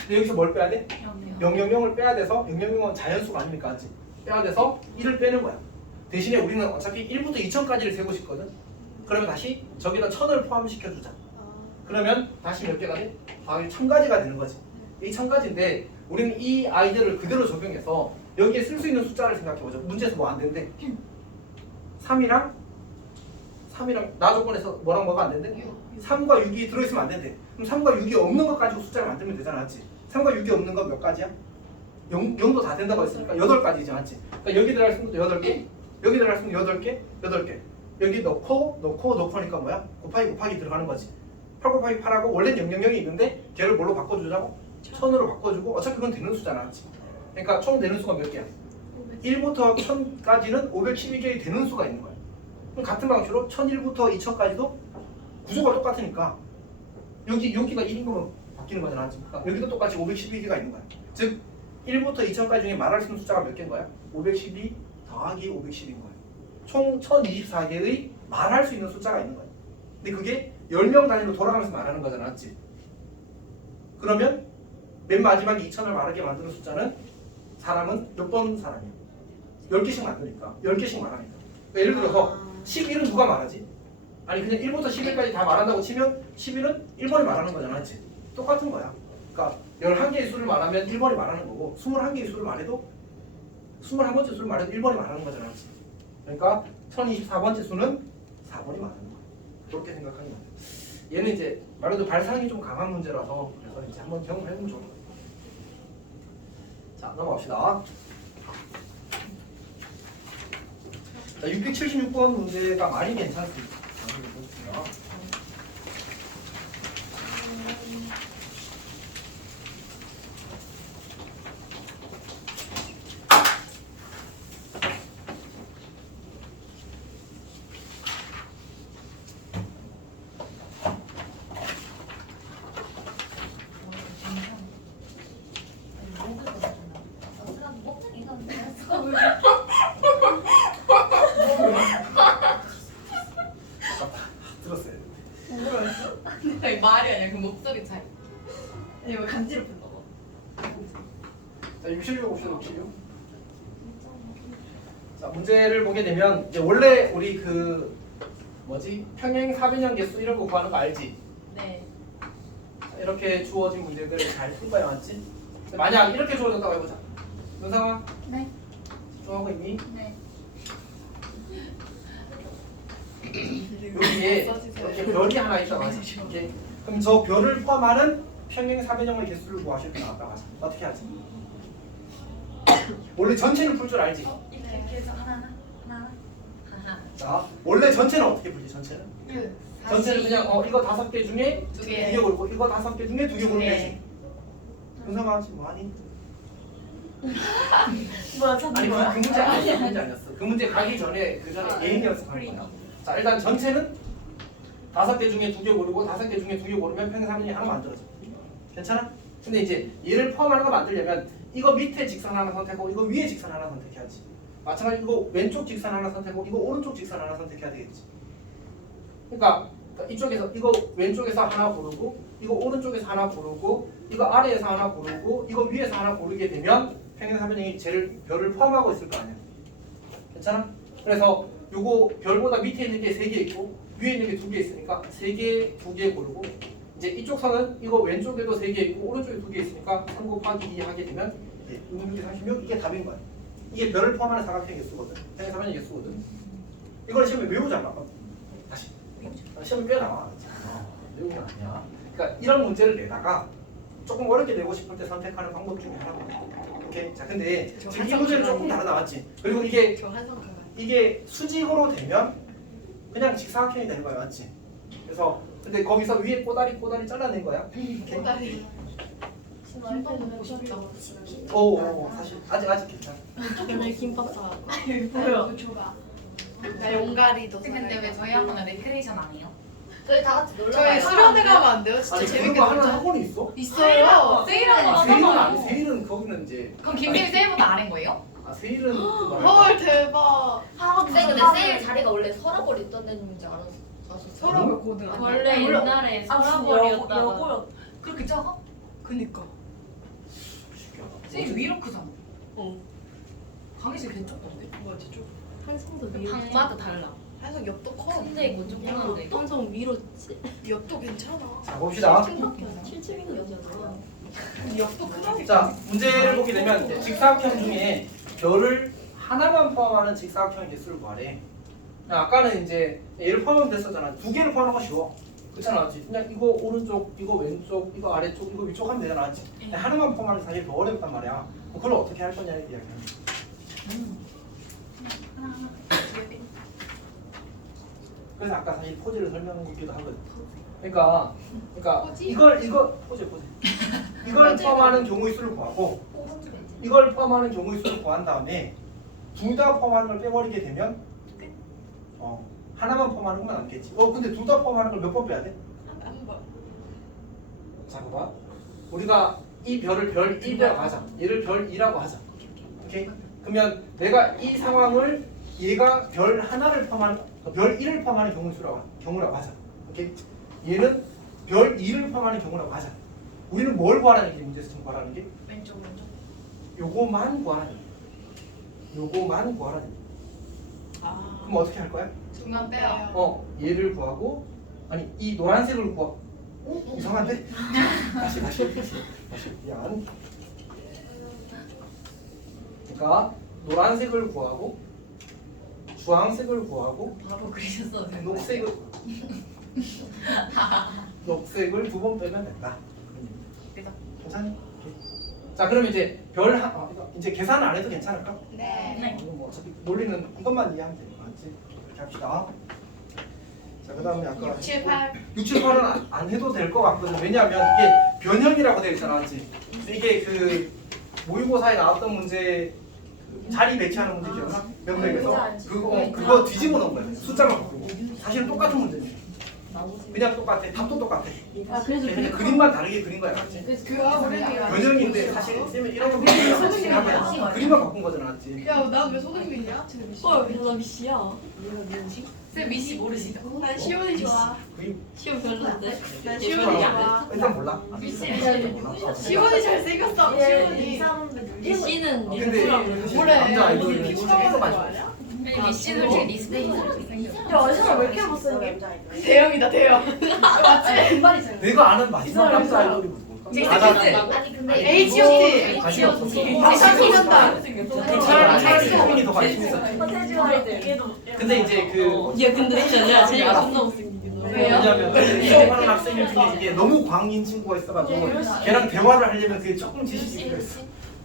근데 여기서 뭘 빼야 돼? 000을 빼야 돼서 000은 자연수가 아니니까 맞지? 빼야 돼서 1을 빼는 거야. 대신에 우리는 어차피 1부터 2000까지를 세고 싶거든. 그러면 다시 저기다 1000을 포함시켜주자. 그러면 다시 몇 개가 돼? 1000가지가 되는 거지. 이 1000가지인데 우리는 이 아이디어를 그대로 적용해서 여기에 쓸 수 있는 숫자를 생각해보자. 문제에서 뭐 안 된대? 3이랑 나 조건에서 뭐랑 뭐가 안 된대? 3과 6이 들어있으면 안 된대. 그럼 3과 6이 없는 것 가지고 숫자를 만들면 되잖아. 맞지? 3과 6이 없는 건 몇 가지야? 0도 다 된다고 했으니까 8가지지. 맞지? 그러니까 여기 들어갈 수 있는 것도 8개, 여기 들어갈 수 있는 8개. 여기 넣고니까 뭐야? 곱하기 들어가는 거지. 8 곱하기 8하고 원래는 000이 있는데 걔를 뭘로 바꿔주자고? 1000으로 바꿔주고 어차피 그건 되는 수잖아. 맞지? 그러니까 총 되는 수가 몇 개야? 1부터 1000까지는 512개의 되는 수가 있는 거야. 그럼 같은 방식으로 1001부터 2000까지도 구조가 똑같으니까 여기가 1인 거면 바뀌는 거잖아. 그러니까 여기도 똑같이 512개가 있는 거야. 즉 1부터 2000까지 중에 말할 수 있는 숫자가 몇 개인 거야? 512 더하기 510인 거야. 총 1024개의 말할 수 있는 숫자가 있는 거야. 근데 그게 10명 단위로 돌아가면서 말하는 거잖아. 맞지? 그러면 맨 마지막에 2000을 말하게 만드는 숫자는 사람은 몇 번 사람이야? 10개씩 만드니까 10개씩 말하니까. 그러니까 예를 들어서 11은 누가 말하지? 아니 그냥 1부터 11까지 다 말한다고 치면 11은 1번이 말하는 거잖아. 맞지? 똑같은 거야. 그러니까 11개의 수를 말하면 1번이 말하는 거고 21개의 수를 말해도 21번째 수를 말해도 1번이 말하는 거잖아. 맞지? 그러니까 1024번째 수는 4번이 말하는 거야. 그렇게 생각하는 거야. 얘는 이제 말 그대로 발상이 좀 강한 문제라서 그래서 이제 한번 경험해보면 좋을 것 같아요. 자, 넘어갑시다. 자, 676번 문제가 많이 괜찮습니다. 들었어요. 아니, 말이 아니야. 그 목소리 차이. 이거 간지럽 나 봐. 자, 66 옵션 66. 자, 문제를 보게 되면 이제 원래 우리 그 뭐지? 평행 사변형 개수 이런 거 구하는 거 알지? 네. 자, 이렇게 주어진 문제들 잘 풀 거야, 맞지? 근데 만약 이렇게 주어졌다고 해보자. 윤상아? 네. 집중하고 있니? 네. 여기에 이렇게 별이 하나 있다고 하자. 이렇게. 그럼 저 별을 포함하는 평행 사변형의 개수를 구하실 때 나왔다고 하자. 어떻게 하지? 원래 전체를 풀 줄 알지? 이렇게 해서 하나. 자, 원래 전체는 어떻게 풀지? 전체는? 전체는 그냥 이거 5개 중에 두 2개 개. 고르고 이거 5개 중에 2개 고르면 네. 되지. 윤상아 지금 뭐하니? 뭐야 아니 그 문제 아니었어. 그 문제 아니었어. 그 문제 가기 전에 그 전에 예행 연습하는 거야. 자, 일단 전체는 5개 중에 2개 고르고 5개 중에 2개 고르면 평행사변이 하나 만들어져. 괜찮아? 근데 이제 얘를 포함하는 거 만들려면 이거 밑에 직선 하나 선택하고 이거 위에 직선 하나 선택해야지. 마찬가지로 이거 왼쪽 직선 하나 선택하고 이거 오른쪽 직선 하나 선택해야 되겠지. 그러니까 이쪽에서 이거 왼쪽에서 하나 고르고 이거 오른쪽에서 하나 고르고 이거 아래에서 하나 고르고 이거 위에서 하나 고르게 되면 평행사변형이 쟤를 별을 포함하고 있을 거 아니야. 괜찮아? 그래서 요거 별보다 밑에 있는 게 3개 있고 위에 있는 게 2개 있으니까 3개, 2개 고르고 이제 이쪽 선은 이거 왼쪽에도 3개 있고 오른쪽에 2개 있으니까 3 곱하기 2 하게 되면 6, 6, 36 이게 답인 거야. 이게 별을 포함하는 사각형의 개수거든. 평행사변형 개수거든. 이걸 시험에 외우잖아. 다시. 시험에 꽤 나와. 외우는 게 아니야. 그러니까 이런 문제를 내다가 조금 어렵게 내고 싶을 때 선택하는 방법 중에 하나거든. 오케이. 자, 근데 지금 이 문제는 조금 다르다, 맞지? 그리고 이게 수직으로 되면 그냥 직사각형이 되는 거야, 맞지? 그래서 근데 거기서 위에 꼬다리 잘라낸 거야. 꼬다리. 김밥 먹고 싶다. 오, 사실 아직 괜찮아. 오늘 김밥 사. 뭐야? 줘봐. 나 용가리도. 근데 왜 저희 학원은 레크레이션 아니에요? 저희 다 같이 놀러 저희 가요. 수련회 가면 안 돼요? 진짜 아니 재밌게 그런 거 하는 놀자. 학원이 있어? 있어요. 세일하는 거 세일은 하잖아요. 아니 세일은 거기는 이제 그럼 김필 세일보다 아래인 거예요? 세일은 헐 대박. 근데 세일 자리가 원래 서라벌 있던 데인지 알았어. 서랍을 고등 안 원래 옛날에 서라벌이었다가 그렇게 작아? 그니까. 세일 위로 크잖아. 어. 강의실 개쩍던데? 뭐야 저쪽. 한성도 방마다 달라. 한성 옆도 커. 근데 이거 좀 편한데. 한성 위로 옆도 괜찮아. 자 봅시다. 7층인가 여기였어. 옆도 크다니까. 자 문제를 보게 되면 이제 직사각형 중에 별을 하나만 포함하는 직사각형 개수를 구하래. 아까는 이제 얘를 포함하면 됐었잖아. 2개를 포함하는 거 쉬워. 그렇잖아, 맞지? 그냥 이거 오른쪽, 이거 왼쪽, 이거 아래쪽, 이거 위쪽 하면 되잖아, 맞지? 근데 하나만 포함하는 게 사실 더 어렵단 말이야. 그걸 어떻게 할 거냐에 대한 이야기야. 그래서 아까 사실 포즈를 설명하기도 하거든. 그러니까 이거 포즈. 이걸 포함하는 경우의 수를 구하고 이걸 포함하는 경우의 수를 구한 다음에 둘 다 포함하는 걸 빼버리게 되면 하나만 포함하는 것만 남겠지. 근데 둘 다 포함하는 걸 몇 번 빼야 돼? 한 번. 자, 봐봐. 우리가 이 별을 별 1이라고 하자. 얘를 별 2라고 하자. 오케이? 그러면 내가 이 상황을 얘가 별 하나를 포함하는 별 1을 포함하는 경우라고 하자. 오케이? 얘는 별 2를 포함하는 경우라고 하자. 우리는 뭘 구하라는 게 문제에서 지금 구하라는 게? 왼쪽. 요거만 구하라는 게. 요거만 구하라는 게. 그럼 어떻게 할 거야? 중간 빼요. 얘를 구하고 아니 이 노란색을 구하. 이상한데? 다시. 미안. 그러니까 노란색을 구하고 주황색을 구하고 바로 그리셨어도 되는 녹색을 2번 빼면 된다. 그죠? 괜찮니? 오케이. 자, 그럼 이제 이제 계산 안 해도 괜찮을까? 네. 뭐 어차피 논리는 이것만 이해하면 되는 거 맞지? 이렇게 합시다. 자, 그 다음에 아까 6, 7, 8. 6, 7, 8은 안 해도 될 것 같거든. 왜냐하면 이게 변형이라고 되어 있잖아, 맞지? 이게 그 모의고사에 나왔던 문제 그 자리 배치하는 문제 기억나? 명백에서 그거 뒤집어 놓은 거야. 숫자만 바꾸고. 사실은 똑같은 문제지. 그냥 똑같아. 답도 똑같아. 그냥 그림만 다르게 그린 거야, 맞지? 변형인데 사실 쌤은 이런 거 그리긴 하면 그림만 바꾼 거잖아, 맞지? 야, 나 왜 손흥민이야? 쟤는 미시. 나 미씨야. 쌤 미씨 모르시죠? 난 시온이 좋아. 그림 시험 별론데. 난 시온이 좋아. 일단 몰라. 시온이 잘생겼어. 시온이. 미씨는 근데 뭐래? 남자 아이돌 언니 진짜 피부가 해서가지고. 아니야? 미씨는 되게 리스펙이 생겼어. 야 얼굴 왜 이렇게 못생겨? 대형이다, 대형. 맞지? 내가 아는 마지막 남자 아이돌이 누굴까? 아니 근데 H.O.T. 관심 없어. 잘생겼다. 차라리 성민이 더 관심 있어. 근데 이제 그 얘 근데 진짜 제일 존나 못생기긴 해. 왜냐면 수업하는 학생들 중에 이게 너무 광인 친구가 있어가지고 걔랑 대화를 하려면 그게 조금 지식이 필요했어.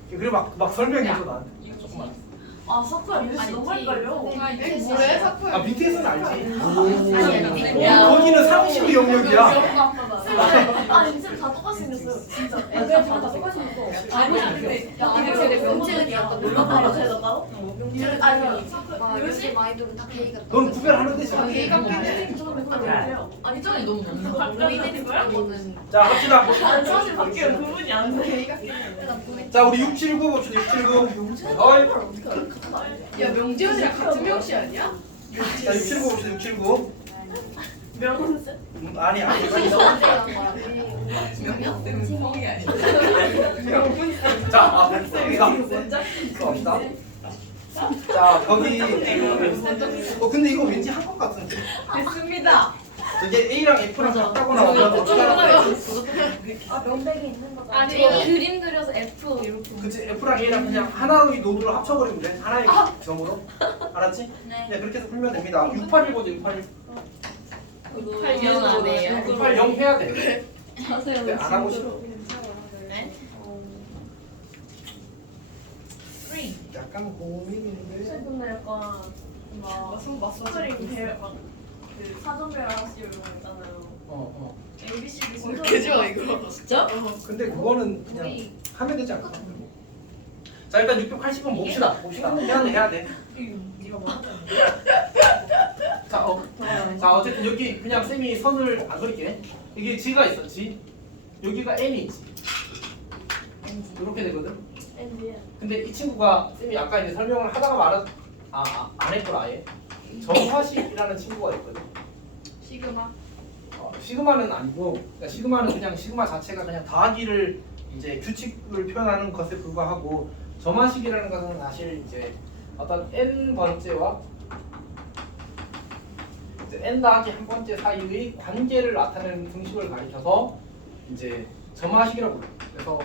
그리고 막 설명해줘 나한테. 조금만. 아 석구야 미씨 너무 헷갈려. 이게 뭐래? 사쿠야. 아 BTS는 알지. 야. 거기는 상식의 영역이야. 아 인생 다 똑같이 생겼어요. 진짜. 애들 다 똑같이 생겼어. 아니 근데 쟤네 명재은이었던 몰라 쟤나 따로? 요즘 아이돌은 다 게이 같다. 넌 구별하는데 잘. 게이 같겠네. 아니 저기 너무 너무 거는 자 합시다. 사실 바뀌어 구분이 안 돼. 게이 같겠네. 자 우리 679 봅시다. 679. 어이. 야, 명재현이랑 같은 명씨 아니야? 자 679 봅시다. 679. 명훈 아니. 명이 아니야. 자, 봅시다. 자, 거기 근데 이거 왠지 한 것 같은데. 됐습니다. 저게 A랑 F랑 같다고 나오면 어떻게 하는 아 명백이 있는 거다. 아니 그림 그려서 F 이렇게. 그치, F랑 A랑 그냥 하나로 이 노드를 합쳐버리면 돼. 하나의 점으로. 알았지? 네. 그렇게 해서 풀면 됩니다. 681 보죠, 681. 8년 안 해요. 680 해야 돼. 하세요. 네, 안 하고 싶어. 약간 고민인데. 근데 약간 막 손 맞서. 스크린 배열 막그 사전 배열 하시고 이런 거 있잖아요. 어. ABCD 개 좋아, 이거. 진짜? 근데 그거는 그냥 하면 되지 않을까? 자, 일단 680번 봅시다. 해야 돼. 자, 어쨌든 여기 그냥 쌤이 선을 안 그릴게. 이게 G가 있어, G. 여기가 N이 있지. 이렇게 되거든. NB야. 근데 이 친구가 쌤이 아까 이제 설명을 하다가 안 했더라 아예. 정화식이라는 친구가 있거든. 시그마. 시그마는 아니고, 그러니까 시그마는 그냥 시그마 자체가 그냥 더하기를 이제 규칙을 표현하는 것에 불과하고, 점화식이라는 것은 사실 이제 어떤 n 번째와 n 더하기 한 번째 사이의 관계를 나타내는 등식을 가리켜서 이제 점화식이라고 불러요. 그래서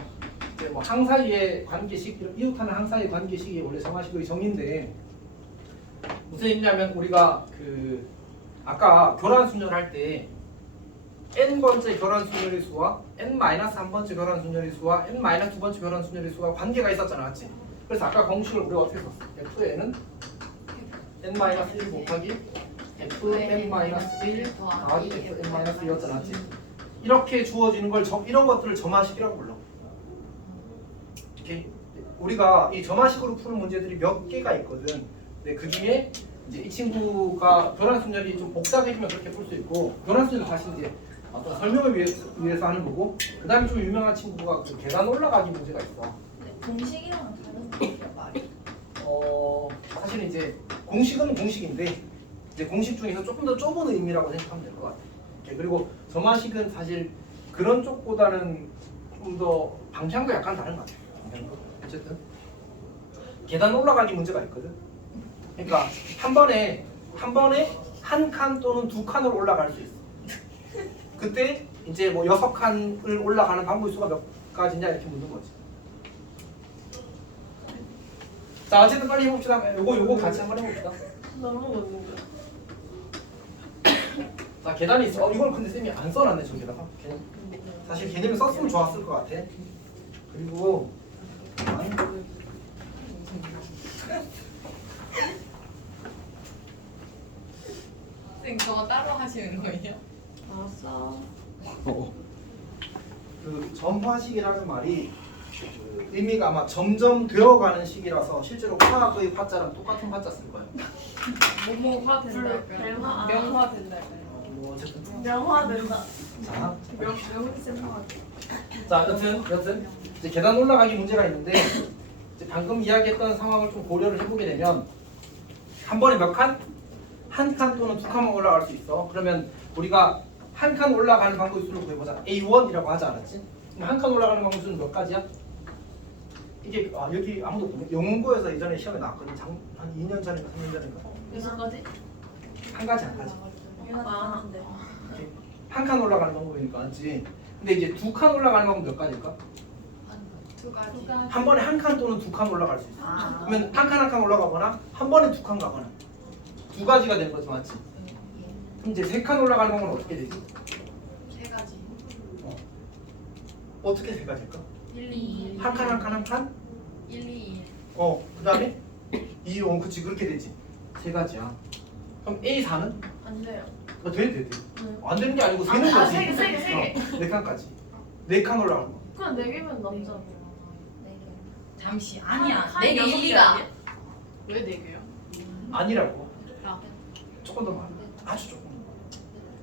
이제 뭐 항사이의 관계식, 이웃하는 항사이의 관계식이 원래 점화식의 정의인데 무슨 얘기냐면 우리가 그 아까 교란 순열 할 때 n 번째 교란 순열의 수와 n-한 번째 교란 순열의 수와 n-두 번째 교란 순열의 수가 관계가 있었잖아, 맞지? 그래서 아까 공식을 우리가 어떻게 썼어? fn은 n-1 곱하기 fn-1 더하기 fn-2였잖아, 맞지? 이렇게 주어지는 걸 이런 것들을 점화식이라고 불러. 이렇게 우리가 이 점화식으로 푸는 문제들이 몇 개가 있거든. 근데 그 중에 이제 이 친구가 교란 순열이 좀 복잡해지면 그렇게 풀 수 있고, 교란 순열은 다시 이제 어떤 설명을 위해서 하는 거고, 그 다음에 좀 유명한 친구가 그 계단 올라가기 문제가 있어. 공식이랑은 다른 거야 말이. 사실 이제 공식은 공식인데 이제 공식 중에서 조금 더 좁은 의미라고 생각하면 될 것 같아. 그리고 점화식은 사실 그런 쪽보다는 좀 더 방향도 약간 다른 것 같아. 어쨌든 계단 올라가기 문제가 있거든. 그러니까 한 번에 한 칸 또는 두 칸으로 올라갈 수 있어. 그때 이제 뭐 6칸을 올라가는 방법의 수가 몇 가지냐 이렇게 묻는 거지. 자, 어쨌든 빨리 해봅시다. 요거 같이 한번 해봅시다. 너무 어려운데. 자, 계단이 있어. 이걸 근데 쌤이 안 써놨네 저기다가. 사실 개념을 썼으면 좋았을 것 같아. 그리고 선생님 저거 따로 하시는 거예요? 알았어. 그 점화식이라는 말이 그 의미가 아마 점점 되어가는 식이라서 실제로 화학의 화자랑 똑같은 화자 쓸 거예요. 모모화 된다. 명화. 명화 된다. 뭐 어쨌든 명화된다. 자, 명훈이 센터. 자 여튼 이제 계단 올라가기 문제가 있는데 이제 방금 이야기했던 상황을 좀 고려를 해보게 되면 한 번에 몇 칸? 한 칸 또는 두 칸만 올라갈 수 있어. 그러면 우리가 한 칸 올라가는 방법 수를 구해보자. A1이라고 하지 않았지? 그럼 한 칸 올라가는 방법 수는 몇 가지야? 이게 여기 아무도 없네. 영문고에서 예전에 시험에 나왔거든. 한 2년 전인가 3년 전인가. 무슨 거지? 한 가지 한 가지. 아, 네. 한 칸 올라가는 방법이니까 알지. 근데 이제 두 칸 올라가는 방법 몇 가지일까? 두 가지. 한 번에 한 칸 또는 두 칸 올라갈 수 있어. 아. 그러면 한 칸 한 칸 올라가거나 한 번에 두 칸 가거나 두 가지가 되는 거지, 맞지? 그럼 이제 세 칸 올라가는 방법은 어떻게 되지? 세 가지. 어떻게 세 가지일까? 1, 2, 한 칸 한 칸 한 칸? 1, 2. 그 다음에 2, 5, 그치 그렇게 되지. 세 가지야. 그럼 A4는? 안 돼요. 돼. 안 되는 게 아니고 세는 거지. 세 개. 네 칸까지. 네 칸 올라가는 거. 그럼 4개면 넘잖아. 잠시 아니야. 한 내 여섯 개 얘기가 아니야? 왜 4개요? 아니라고. 아. 조금 더 많아. 아주 조금.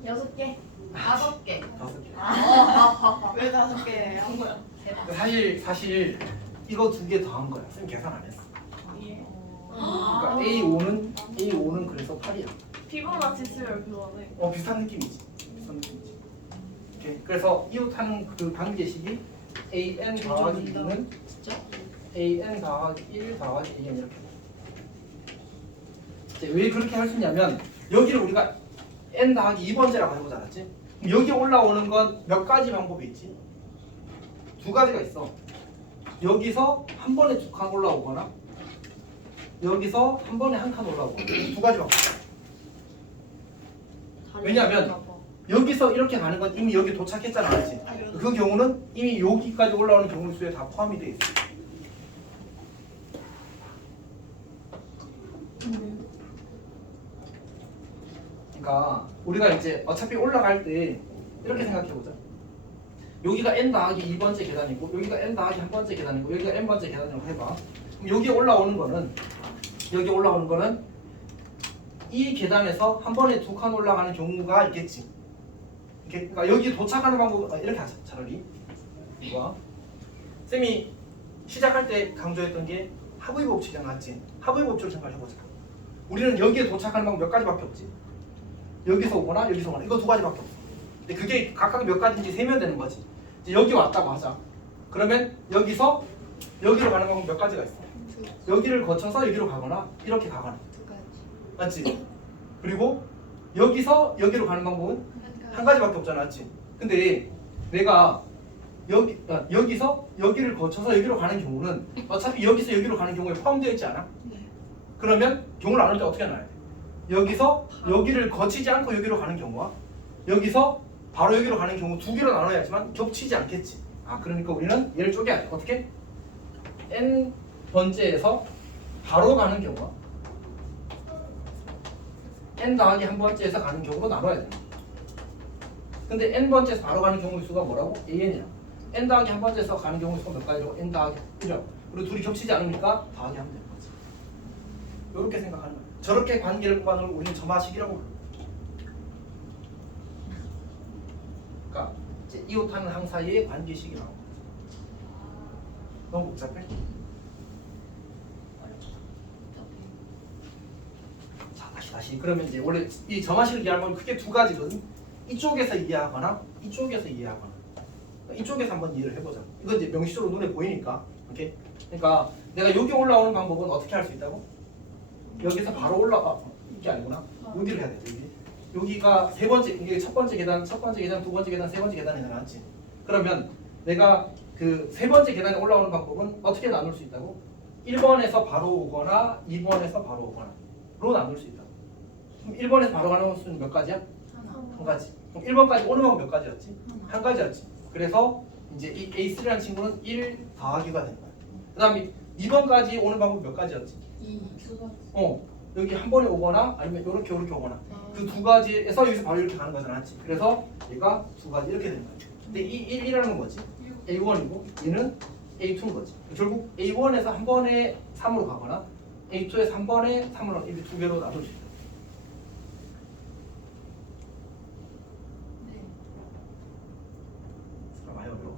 6개. 5개. 5개. 왜 5개 한 거야? 사실 이거 두 개 더 한 거야. 쌤 계산 안 했어. 예. 그러니까 A5는 그래서 8이야. 피보나치 수열 그거네. 비슷한 느낌이지. 비슷한 느낌이지. 오케이. 그래서 이웃하는 그 관계식이 AN 더하기 2는 진짜? AN 더하기 1 더하기 AN 이렇게. 이제 왜 그렇게 할 수 있냐면 여기를 우리가 N 더하기 2번째라고 해보지 않았지? 그럼 여기 올라오는 건 몇 가지 방법이 있지? 두 가지가 있어. 여기서 한 번에 두 칸 올라오거나 여기서 한 번에 한 칸 올라오거나 두 가지 방법. 왜냐하면 여기서 이렇게 가는 건 이미 여기 도착했잖아, 알지? 그 경우는 이미 여기까지 올라오는 경우 수에 다 포함이 돼 있어. 그러니까 우리가 이제 어차피 올라갈 때 이렇게 생각해보자. 여기가 n 더하기 2번째 계단이고 여기가 n 더하기 1번째 계단이고 여기가 n번째 계단이라고 해봐. 그럼 여기 올라오는 거는 이 계단에서 한 번에 두 칸 올라가는 경우가 있겠지. 그러니까 여기 도착하는 방법은 이렇게 하자. 차라리 이거 쌤이 시작할 때 강조했던 게 하부의 법칙이 맞지? 하부의 법칙을 생각해보자. 우리는 여기에 도착하는 방법 몇 가지밖에 없지. 여기서 오거나 여기서 오거나 이거 두 가지밖에 없어. 근데 그게 각각 몇 가지인지 세면 되는 거지. 이제 여기 왔다고 하자. 그러면 여기서 여기로 가는 방법 몇 가지가 있어. 여기를 거쳐서 여기로 가거나 이렇게 가거나. 두 가지. 맞지? 그리고 여기서 여기로 가는 방법은 한 가지밖에 없잖아, 맞지? 근데 내가 여기서 여기를 거쳐서 여기로 가는 경우는 어차피 여기서 여기로 가는 경우에 포함되어 있지 않아? 네. 그러면 경우를 나눌 때 어떻게 나눠야 돼? 여기서 여기를 거치지 않고 여기로 가는 경우와 여기서 바로 여기로 가는 경우 두 개로 나눠야지만 겹치지 않겠지. 그러니까 우리는 얘를 쪼개야 돼. 어떻게? n 번째에서 바로 가는 경우와 n 더하기 한 번째에서 가는 경우로 나눠야 돼. 근데 n 번째에서 바로 가는 경우의 수가 뭐라고? an이야. n 더하기 한 번째에서 가는 경우의 수가 몇 가지라고? n 더하기 1이라고. 그리고 둘이 겹치지 않으니까 더하기 하면 되는 거지. 이렇게 생각하는 거야. 저렇게 관계를 뽑아놓은 걸 우리는 점화식이라고 부릅니다. 그러니까 이제 이웃하는 항 사이의 관계식이 나오고. 너무 복잡해? 자, 다시. 그러면 이제 원래 이 점화식을 이해하면 크게 두 가지거든. 이쪽에서 이해하거나 이쪽에서 이해하거나. 이쪽에서 한번 이해를 해보자. 이건 이제 명시적으로 눈에 보이니까. 오케이? 그러니까 내가 여기 올라오는 방법은 어떻게 할 수 있다고? 여기서 바로 올라가. 이게 아니구나. 여기를 해야 돼. 여기가 세 번째, 이게 첫 번째 계단, 두 번째 계단, 세 번째 계단이 나왔지. 그러면 내가 그 세 번째 계단에 올라오는 방법은 어떻게 나눌 수 있다고? 1번에서 바로 오거나 2번에서 바로 오거나로 나눌 수 있다고. 그럼 1번에서 바로 가는 수는 몇 가지야? 한 가지. 그럼 1번까지 오는 방법 몇 가지였지? 한 가지였지. 그래서 이제 이 A3라는 친구는 1 더하기가 된 거야. 그 다음에 2번까지 오는 방법 몇 가지였지? 2. 여기 한 번에 오거나 아니면 이렇게 오거나 그 두 가지에서 여기서 바로 이렇게 가는 거잖아. 맞지? 그래서 얘가 두 가지 이렇게 되는 거야. 근데 이 1이라는 건 뭐지? A1이고 얘는 A2인 거지. 결국 A1에서 한 번에 3으로 가거나 A2에서 한 번에 3으로 이렇게 두 개로 나눌 수 있어. 네. 많이 어려워.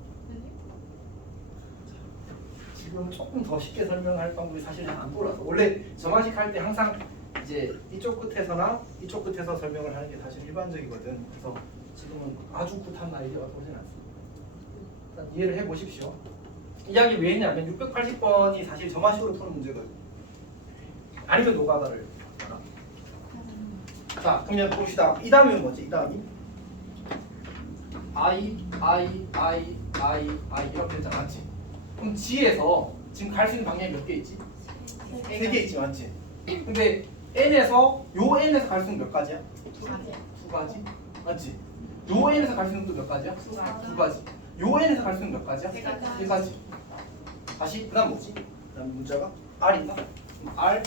지금 조금 더 쉽게 설명할 방법이 사실 잘 안 돌아서 원래 점화식 할 때 항상 이제 이쪽 끝에서나 이쪽 끝에서 설명을 하는 게 사실 일반적이거든. 그래서 지금은 아주 굿한 아이디어가 보진 않습니다. 일단 이해를 해보십시오. 이야기 왜 했냐면 680번이 사실 점화식으로 푸는 문제거든요. 아니면 노가다를 봐라. 자, 그러면 봅시다. 이 다음이 뭐지? 이 다음이 I 이렇게 되지 않았지? 그럼 G에서 지금 갈 수 있는 방향이 몇 개 있지? 3개 있지, 맞지? 근데 N에서 요 N에서 갈 수 있는 몇 가지야? 두 가지? 맞지? 요 N에서 갈 수 있는 또 몇 가지야? 두 가지. 요 N에서 갈 수 있는 몇 가지야? 세 가지. 다시 그다음 뭐지? 그다음 문자가 R인가? R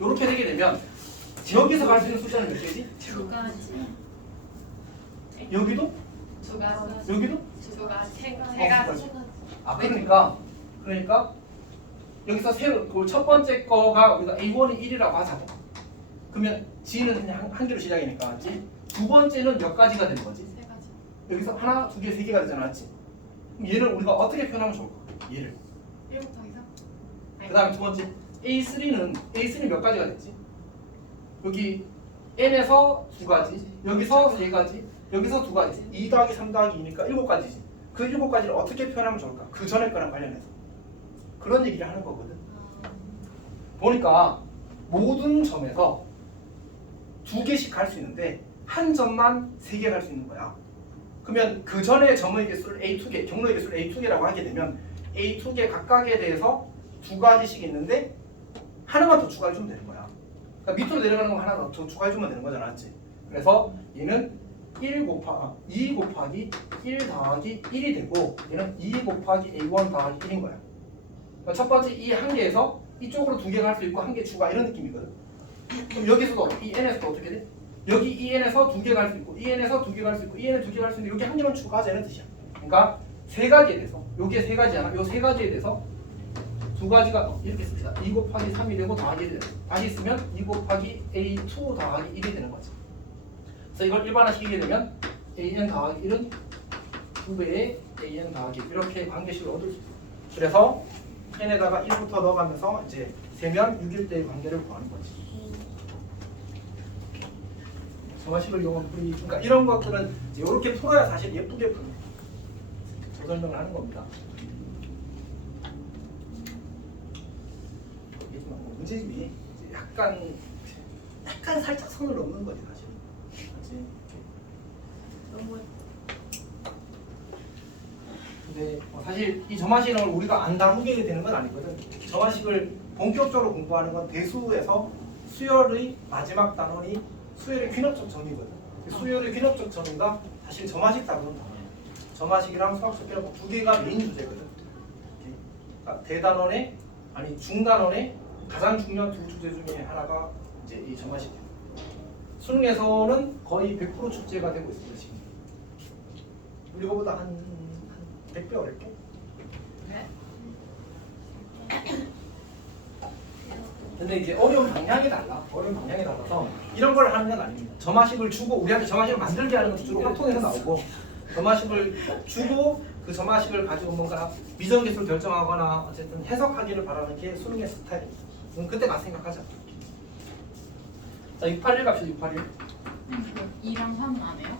요렇게 되게 되면 여기서 갈 수 있는 숫자는 몇 개지? 두 가지. 여기도? 두 가지. 여기도? 두 가지. 세 세 가지. 아 그러니까 여기서 첫 번째 거가 우리가 A1이 1이라고 하자. 그러면 G는 그냥 한 개로 시작이니까 맞지? 두 번째는 몇 가지가 되는 거지? 세 가지. 여기서 하나, 두 개, 세 개가 되잖아, 맞지? 그럼 얘를 우리가 어떻게 표현하면 좋을까? 얘를. 1 곱하기 3. 그 다음에 두 번째 A3는 몇 가지가 됐지? 여기 N에서 두 가지, 여기서 세 가지, 여기서 두 가지. 2 더하기 3 더하기 2니까 7가지지. 그 7가지를 어떻게 표현하면 좋을까? 그 전에 거랑 관련해서. 그런 얘기를 하는 거거든. 보니까 모든 점에서 두 개씩 갈 수 있는데 한 점만 세 개 갈 수 있는 거야. 그러면 그 전에 점의 개수를 A2개, 경로의 개수를 A2개라고 하게 되면 A2개 각각에 대해서 두 가지씩 있는데 하나만 더 추가해주면 되는 거야. 그러니까 밑으로 내려가는 거 하나 더 추가해주면 되는 거잖아, 맞지? 그래서 얘는 2 곱하기 1 더하기 1이 되고 얘는 2 곱하기 A1 더하기 1인 거야. 그러니까 첫 번째 이 한 개에서 이쪽으로 두 개 갈 수 있고 한 개 추가 이런 느낌이거든. 그럼 여기서도 이 N에서도 어떻게 돼? 여기 이 N에서 두 개 갈 수 있고 이 N에서 두 개 갈 수 있고 이 N에 두 개 갈 수 있는데 여기 한 개만 추가하자 이런 뜻이야. 그러니까 세 가지에 대해서 요게 세 가지잖아. 요 세 가지에 대해서 두 가지가 이렇게 씁시다. 2 곱하기 3이 되고 더하기 1이 되는 거야. 다시 쓰면 2 곱하기 A2 더하기 1이 되는 거지. 그래서 이걸 일반화시키게 되면 AN 더하기 1은 2배의 AN 더하기 1 이렇게 관계식을 얻을 수 있어요. 그래서 n에다가 1부터 넣어가면서 이제 세면 6일 때의 관계를 구하는 거지. 정화식을 이용한 풀이 그러니까 이런 것들은 이제 이렇게 풀어야 사실 예쁘게 푸는 저 설명을 하는 겁니다. 이게지만 문제집이 이제 약간 살짝 선을 넘는 거지 사실. 그렇지? 너무 근데 사실 이 점화식을 우리가 안 다루게 되는 건 아니거든. 점화식을 본격적으로 공부하는 건 대수에서 수열의 마지막 단원이 수열의 귀납적 점이거든. 수열의 귀납적 점인가 사실 점화식 다루는 단어예요. 점화식이랑 수학적 귀납적 두 개가 메인 주제거든. 그러니까 대단원의 아니 중단원의 가장 중요한 두 주제 중에 하나가 이제 이 점화식이에요. 수능에서는 거의 100% 출제가 되고 있습니다. 지금. 이거보다 한 100배 어렵게? 네. 근데 이제 어려운 방향이 달라. 어려운 방향이 달라서 이런 걸 하는 건 아닙니다. 점화식을 주고 우리한테 점화식을 만들게 하는 것도 주로 확통에서 나오고 점화식을 주고 그 점화식을 가지고 뭔가 미정기술 결정하거나 어쨌든 해석하기를 바라는 게 수능의 스타일입니다. 그때 가서 생각하자. 자, 681 갑시다. 681. 2랑 3은 안 해요?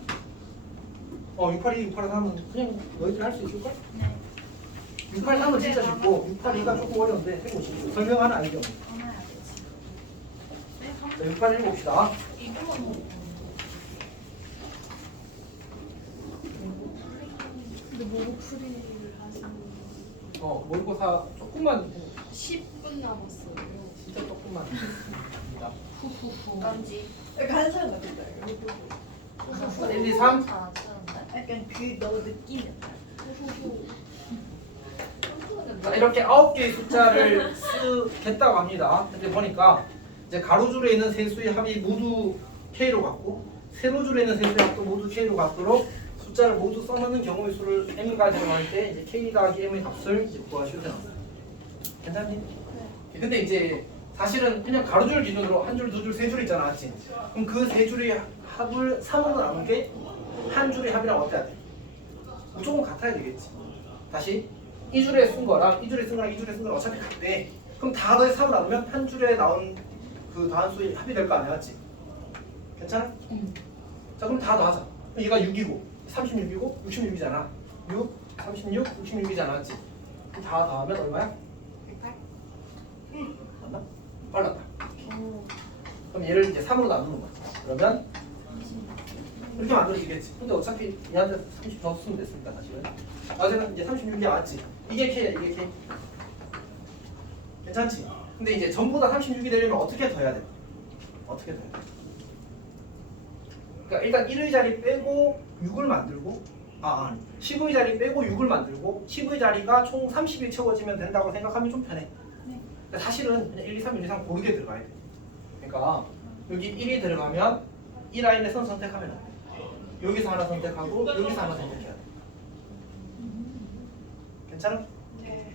682, 683은 그냥 너희들 할 수 있을걸? 네. 683은 진짜 쉽고 682가 조금 어려운데 해보시고 설명하는 아이디어. 하나야 되지. 네? 자, 681 봅시다. 이거는 근데 모르풀이를 하시는 모의고사 조금만 해. 10분 남았어요. 진짜 조금만 합니다. 후후후. 깜지. 약간 한 사람 같은데. 1, 2, 3. 잘안 쓰는데? 약간 그 너 느낌이. 자, 이렇게 9개의 숫자를 쓰겠다고 합니다. 근데 보니까 이제 가로줄에 있는 세 수의 합이 모두 K로 같고 세로줄에 있는 세 수의 합도 모두 K로 같도록 숫자를 모두 써놓는 경우의 수를 M까지로 할 때 이제 K 더하기 M의 값을 이제 구하시면 돼요. 괜찮니? 근데 이제 사실은 그냥 가로줄 기준으로 한 줄, 두 줄, 세 줄 있잖아, 맞지? 그럼 그 세 줄의 합을 3으로 나눈 게 한 줄의 합이랑 어때야 돼? 무조건 같아야 되겠지. 다시 이 줄에 쓴 거랑 이 줄에 쓴 거랑 이 줄에 쓴 거랑 어차피 같대. 그럼 다 더해 3을 나누면 한 줄에 나온 그 더한수의 합이 될 거 아니야, 맞지? 괜찮아? 자, 그럼 다 더하자. 얘가 6이고 36이고 66이잖아. 6, 36, 66이잖아, 맞지? 다 더하면 얼마야? 108? 맞나? 빨랐다. 그럼 얘를 이제 3으로 나누는 거야. 그러면 이렇게 만들어지겠지. 근데 어차피 얘한테 30 더 쓰면 됐으니까 사실은. 어제는 이제 36이 맞지. 이게 K야, 이게 K. 괜찮지? 근데 이제 전부 다 36이 되려면 어떻게 더해야 돼? 어떻게 더해야 돼? 그러니까 일단 1의 자리 빼고 6을 만들고 아니 10의 자리 빼고 6을 만들고 10의 자리가 총 30이 채워지면 된다고 생각하면 좀 편해. 근데 사실은 그냥 1, 2, 3, 1, 2, 3 고르게 들어가야 돼. 그러니까 여기 1이 들어가면 이 라인에 선 선택하면 돼. 여기서 하나 선택하고 여기서 하나 선택해야 돼. 괜찮아? 네.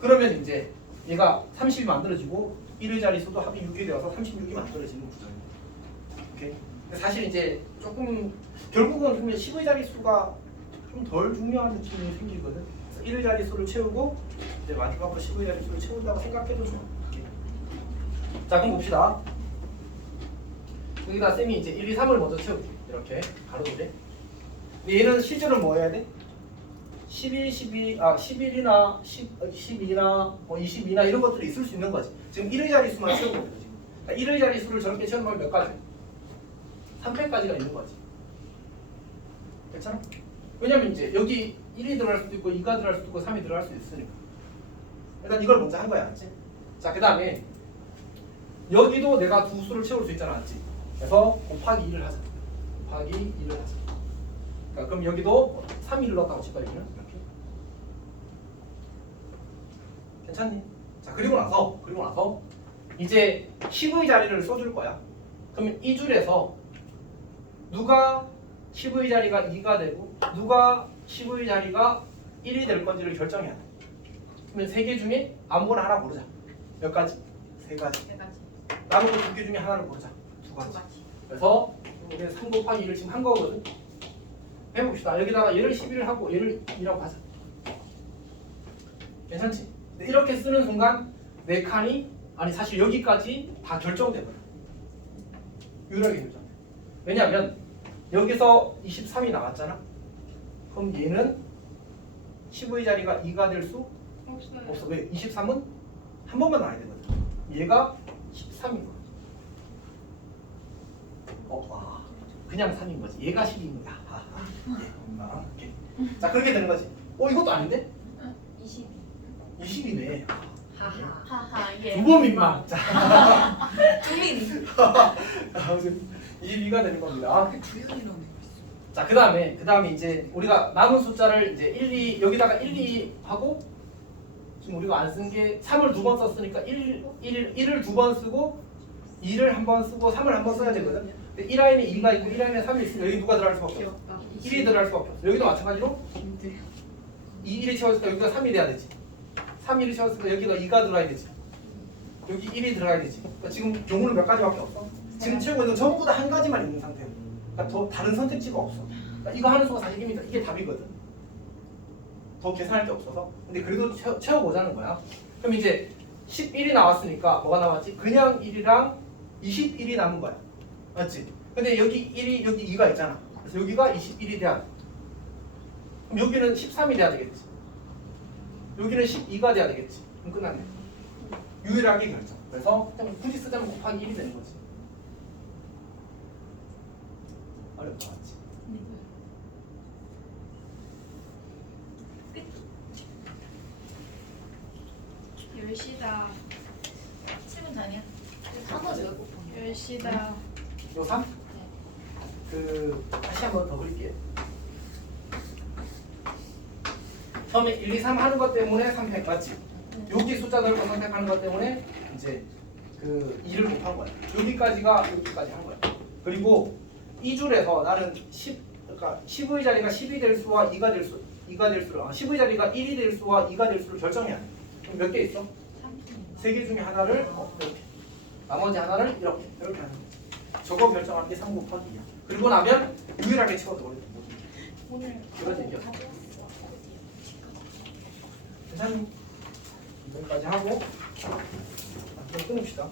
그러면 이제 얘가 30이 만들어지고 1의 자리 수도 합이 6이 되어서 36이 만들어지는 구조입니다. 오케이? 근데 사실 이제 조금 결국은 그러면 10의 자리 수가 좀 덜 중요한 느낌이 생기거든. 그래서 1의 자리 수를 채우고 이제 마지막으로 10의 자리 수를 채운다고 생각해도 좋아. 오케이? 자, 그럼 봅시다. 여기다 쌤이 이제 1, 2, 3을 먼저 채울게. 이렇게 가로줄에. 근데 얘는 실제로 뭐 해야 돼? 11, 11이나 12나 22나 이런 것들이 있을 수 있는 거지. 지금 1의 자리수만 채우고 있는 거지. 그러니까 1의 자리수를 저렇게 채우면 몇 가지? 3패까지가 있는 거지. 괜찮아? 왜냐면 이제 여기 1이 들어갈 수도 있고 2가 들어갈 수도 있고 3이 들어갈 수도 있으니까. 일단 이걸 먼저 한 거야, 알지? 자, 그 다음에 여기도 내가 두 수를 채울 수 있잖아, 알지? 그래서 곱하기 2를 하자. 곱하기 2를 하자. 그러니까 그럼 여기도 3, 2를 넣었다고 칠까, 여기는? 이렇게. 괜찮니? 자, 그리고 나서 이제 10의 자리를 써줄 거야. 그러면 이 줄에서 누가 10의 자리가 2가 되고 누가 10의 자리가 1이 될 건지를 결정해야 돼. 그러면 세 개 중에 아무거나 하나 고르자. 몇 가지? 세 가지. 3가지. 남은 거 두 개 중에 하나를 고르자. 두 가지. 그래서 우리는 3 곱하기 2를 지금 한 거거든. 해봅시다. 여기다가 얘를 11을 하고 얘를 2라고 하자. 괜찮지? 근데 이렇게 쓰는 순간 네 칸이 아니 사실 여기까지 다 결정돼버려. 유일하게 결정돼. 왜냐하면 여기서 23이 나왔잖아. 그럼 얘는 10의 자리가 2가 될 수 없어. 왜? 23은 한 번만 나와야 되거든. 얘가 13인 거야. 그냥 3인 거지. 얘가 10인 거야. 오케이. 자, 그렇게 되는 거지. 이것도 아닌데? 22. 20이네. 하하. 하하 예. 두 번 민망. 자, 주민. 22가 되는 겁니다. 주연이라는 애가 있어. 자, 그다음에 이제 우리가 남은 숫자를 이제 1, 2 여기다가 1, 2 하고 지금 우리가 안 쓴 게 3을 두 번 썼으니까 1을 두 번 쓰고 2를 한 번 쓰고 3을 한 번 써야 되거든. 근데 1라인에 2가 있고 1라인에 3이 있으면 여기 누가 들어갈 수밖에 없어. 귀엽다. 1이 들어갈 수밖에 없어. 여기도 마찬가지로 김대. 1이 채웠으니까 여기가 3이 돼야 되지. 3, 1이 채웠으니까 여기가 2가 들어가야 되지. 여기 1이 들어가야 되지. 그러니까 지금 경우는 몇 가지밖에 없어. 지금 채우고 있는 건 전부 다 한 가지만 있는 상태예요. 그러니까 더 다른 선택지가 없어. 그러니까 이거 하는 수가 사실 이게 답이거든. 더 계산할 게 없어서. 근데 그래도 채워보자는 거야. 그럼 이제 11이 나왔으니까 뭐가 나왔지? 그냥 1이랑 21이 남은 거야. 맞지? 근데 여기 1이 여기 2가 있잖아. 그래서 여기가 21이 돼야 돼. 그럼 여기는 13이 돼야 되겠지. 여기는 12가 돼야 되겠지. 그럼 끝났네. 유일하게 결정. 그래서 그냥 굳이 쓰자면 곱하기 1이 되는 거지. 어렵다, 맞지? 끝. 10시다. 7분 아니야? 3은 왜 곱한 10시다. 요 3? 다시 한 번 더 그릴게요. 처음에 1, 2, 3 하는 것 때문에 3팩 맞지? 여기 숫자 넣고 선택하는 것 때문에 이제 그 2를 곱한 거야. 여기까지가 여기까지 한 거야. 그리고 이 줄에서 나는 10, 그러니까 10의 자리가 10이 될 수와 2가 될 수, 10의 자리가 1이 될 수와 2가 될 수를 결정해야 돼. 그럼 몇 개 있어? 3개 중에 하나를 이렇게, 나머지 하나를 이렇게 하는 거야. 저거 결정하는 게 3 곱하기 2야. 그리고 나면 유일하게 채워서 버리는 거지. 오늘 그런 얘기야. 가져왔어. 괜찮니? 여기까지 하고 좀 끊읍시다.